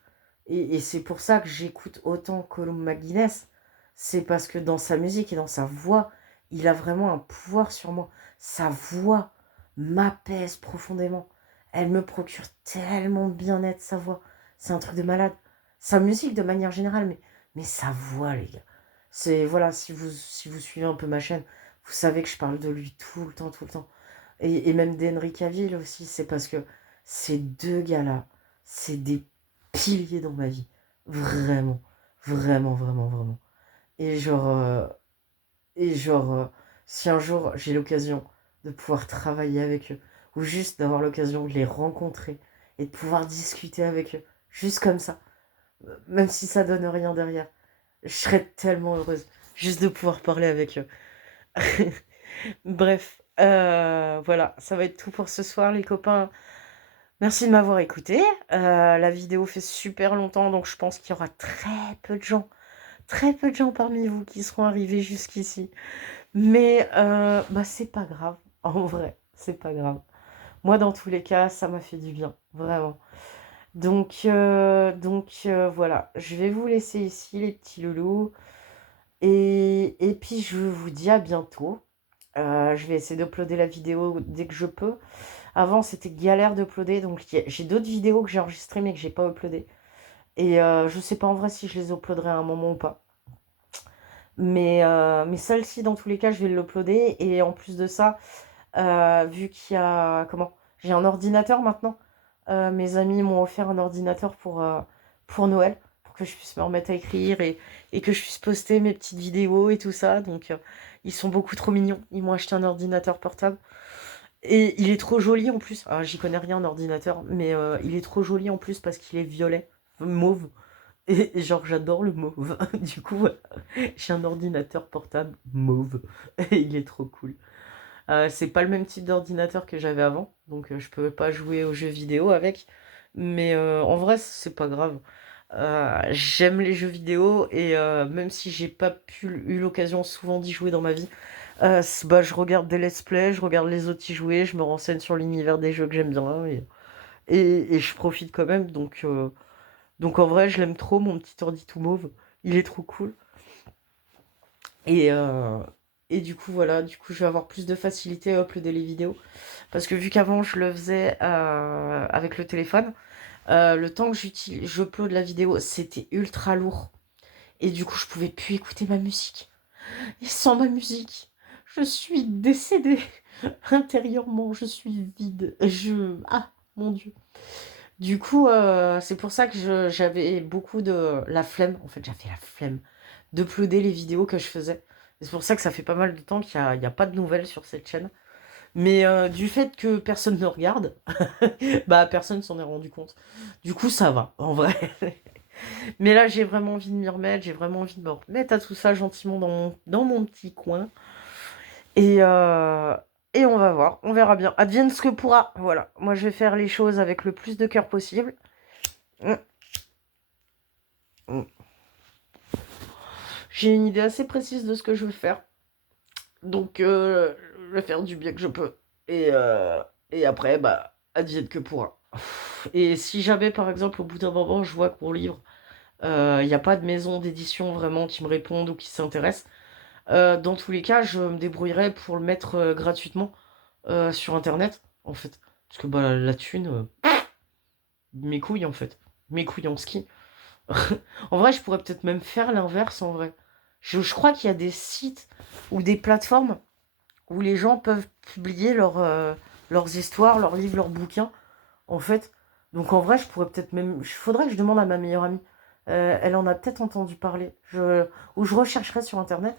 Et c'est pour ça que j'écoute autant Colum McGuinness. C'est parce que dans sa musique et dans sa voix, il a vraiment un pouvoir sur moi. Sa voix m'apaise profondément. Elle me procure tellement de bien-être, sa voix. C'est un truc de malade. Sa musique de manière générale, mais sa voix, les gars. C'est, voilà, si vous suivez un peu ma chaîne, vous savez que je parle de lui tout le temps, tout le temps. Et même d'Henry Cavill aussi, c'est parce que ces deux gars-là, c'est des piliers dans ma vie. Vraiment, vraiment, vraiment, vraiment. Et genre, euh, et genre, si un jour j'ai l'occasion de pouvoir travailler avec eux, ou juste d'avoir l'occasion de les rencontrer et de pouvoir discuter avec eux, juste comme ça, même si ça donne rien derrière, je serais tellement heureuse juste de pouvoir parler avec eux. Bref, voilà, ça va être tout pour ce soir, les copains. Merci de m'avoir écouté. La vidéo fait super longtemps, donc je pense qu'il y aura très peu de gens parmi vous qui seront arrivés jusqu'ici. Mais bah, c'est pas grave, en vrai, c'est pas grave. Moi, dans tous les cas, ça m'a fait du bien, vraiment. Voilà, je vais vous laisser ici, les petits loulous. Et puis, je vous dis à bientôt. Je vais essayer d'uploader la vidéo dès que je peux. Avant, c'était galère d'uploader, donc j'ai d'autres vidéos que j'ai enregistrées mais que j'ai pas uploadées. Et je sais pas en vrai si je les uploaderai à un moment ou pas. Mais celle-ci, dans tous les cas, je vais l'uploader. Et en plus de ça, vu qu'il y a... Comment? J'ai un ordinateur maintenant. Mes amis m'ont offert un ordinateur pour Noël, pour que je puisse me remettre à écrire et que je puisse poster mes petites vidéos et tout ça. Donc, ils sont beaucoup trop mignons. Ils m'ont acheté un ordinateur portable. Et il est trop joli en plus. Alors, j'y connais rien en ordinateur, mais il est trop joli en plus parce qu'il est violet, mauve. Et genre, j'adore le mauve. Du coup, voilà. J'ai un ordinateur portable mauve. Et il est trop cool. C'est pas le même type d'ordinateur que j'avais avant, donc je peux pas jouer aux jeux vidéo avec. Mais en vrai, c'est pas grave. J'aime les jeux vidéo et même si j'ai pas eu l'occasion souvent d'y jouer dans ma vie, bah, je regarde des let's play, je regarde les autres y jouer, je me renseigne sur l'univers des jeux que j'aime bien et je profite quand même. Donc en vrai, je l'aime trop, mon petit ordi tout mauve. Il est trop cool. Et, euh, et du coup, voilà, du coup, je vais avoir plus de facilité à uploader les vidéos. Parce que vu qu'avant, je le faisais avec le téléphone, le temps que j'upload la vidéo, c'était ultra lourd. Et du coup, je pouvais plus écouter ma musique. Et sans ma musique, je suis décédée. Intérieurement, je suis vide. Ah, mon Dieu. Du coup, c'est pour ça que j'avais beaucoup de la flemme. En fait, j'avais la flemme d'uploader les vidéos que je faisais. Et c'est pour ça que ça fait pas mal de temps qu'il y a pas de nouvelles sur cette chaîne. Mais du fait que personne ne regarde, bah personne s'en est rendu compte. Du coup, ça va, en vrai. Mais là, j'ai vraiment envie de m'y remettre, j'ai vraiment envie de me remettre à tout ça gentiment dans mon petit coin. Et, euh, et on va voir, on verra bien. Advienne ce que pourra. Voilà, moi je vais faire les choses avec le plus de cœur possible. Mm, mm. J'ai une idée assez précise de ce que je veux faire. Donc, je vais faire du bien que je peux. Et après, bah, advienne que pourra. Et si jamais, par exemple, au bout d'un moment, je vois que mon livre, il n'y a pas de maison d'édition vraiment qui me répondent ou qui s'intéressent, dans tous les cas, je me débrouillerai pour le mettre gratuitement sur Internet, en fait. Parce que bah, la thune, mes couilles, en fait. Mes couilles en ski. En vrai, je pourrais peut-être même faire l'inverse, en vrai. Je crois qu'il y a des sites ou des plateformes où les gens peuvent publier leurs histoires, leurs livres, leurs bouquins, en fait. Donc en vrai, je pourrais peut-être même... Il faudrait que je demande à ma meilleure amie. Elle en a peut-être entendu parler. Ou je rechercherai sur Internet.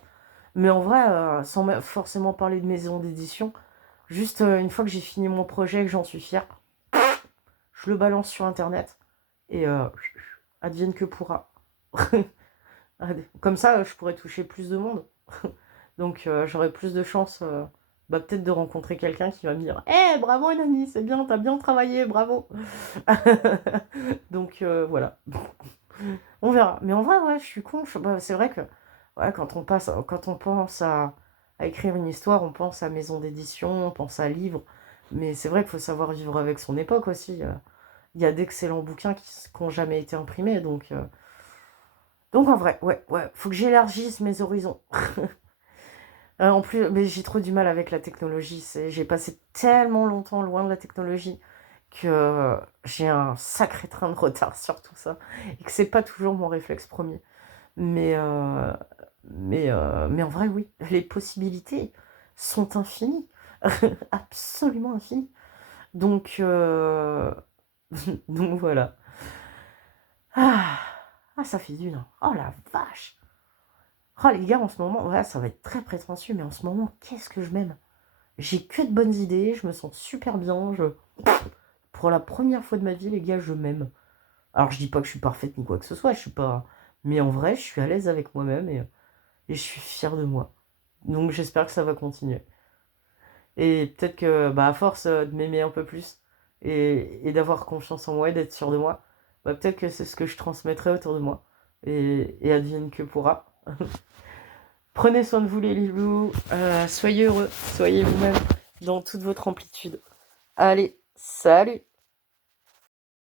Mais en vrai, sans forcément parler de maison d'édition, juste une fois que j'ai fini mon projet, que j'en suis fière, je le balance sur Internet. Et advienne que pourra. Comme ça, je pourrais toucher plus de monde. Donc j'aurais plus de chances bah, peut-être de rencontrer quelqu'un qui va me dire «Eh, bravo Nani, c'est bien, t'as bien travaillé, bravo!» Donc voilà. On verra. Mais en vrai, ouais, je suis con. Bah, c'est vrai que ouais, quand on pense à écrire une histoire, on pense à maison d'édition, on pense à livre. Mais c'est vrai qu'il faut savoir vivre avec son époque aussi. Il y a d'excellents bouquins qui n'ont jamais été imprimés. Donc en vrai, ouais, ouais, faut que j'élargisse mes horizons. En plus, mais j'ai trop du mal avec la technologie. J'ai passé tellement longtemps loin de la technologie que j'ai un sacré train de retard sur tout ça et que c'est pas toujours mon réflexe premier. Mais, euh, mais en vrai, oui, les possibilités sont infinies, absolument infinies. Donc, donc voilà. Ah, ah, ça fait du bien. Oh la vache. Oh les gars, en ce moment, ouais, ça va être très prétentieux, mais en ce moment, qu'est-ce que je m'aime. J'ai que de bonnes idées, je me sens super bien. Pour la première fois de ma vie, les gars, je m'aime. Alors, je dis pas que je suis parfaite ni quoi que ce soit, je suis pas. Mais en vrai, je suis à l'aise avec moi-même et je suis fière de moi. Donc, j'espère que ça va continuer. Et peut-être que, bah, à force de m'aimer un peu plus et d'avoir confiance en moi et d'être sûr de moi, bah, peut-être que c'est ce que je transmettrai autour de moi. Et advienne que pourra. Prenez soin de vous, les loulous. Soyez heureux, soyez vous-même dans toute votre amplitude. Allez, salut!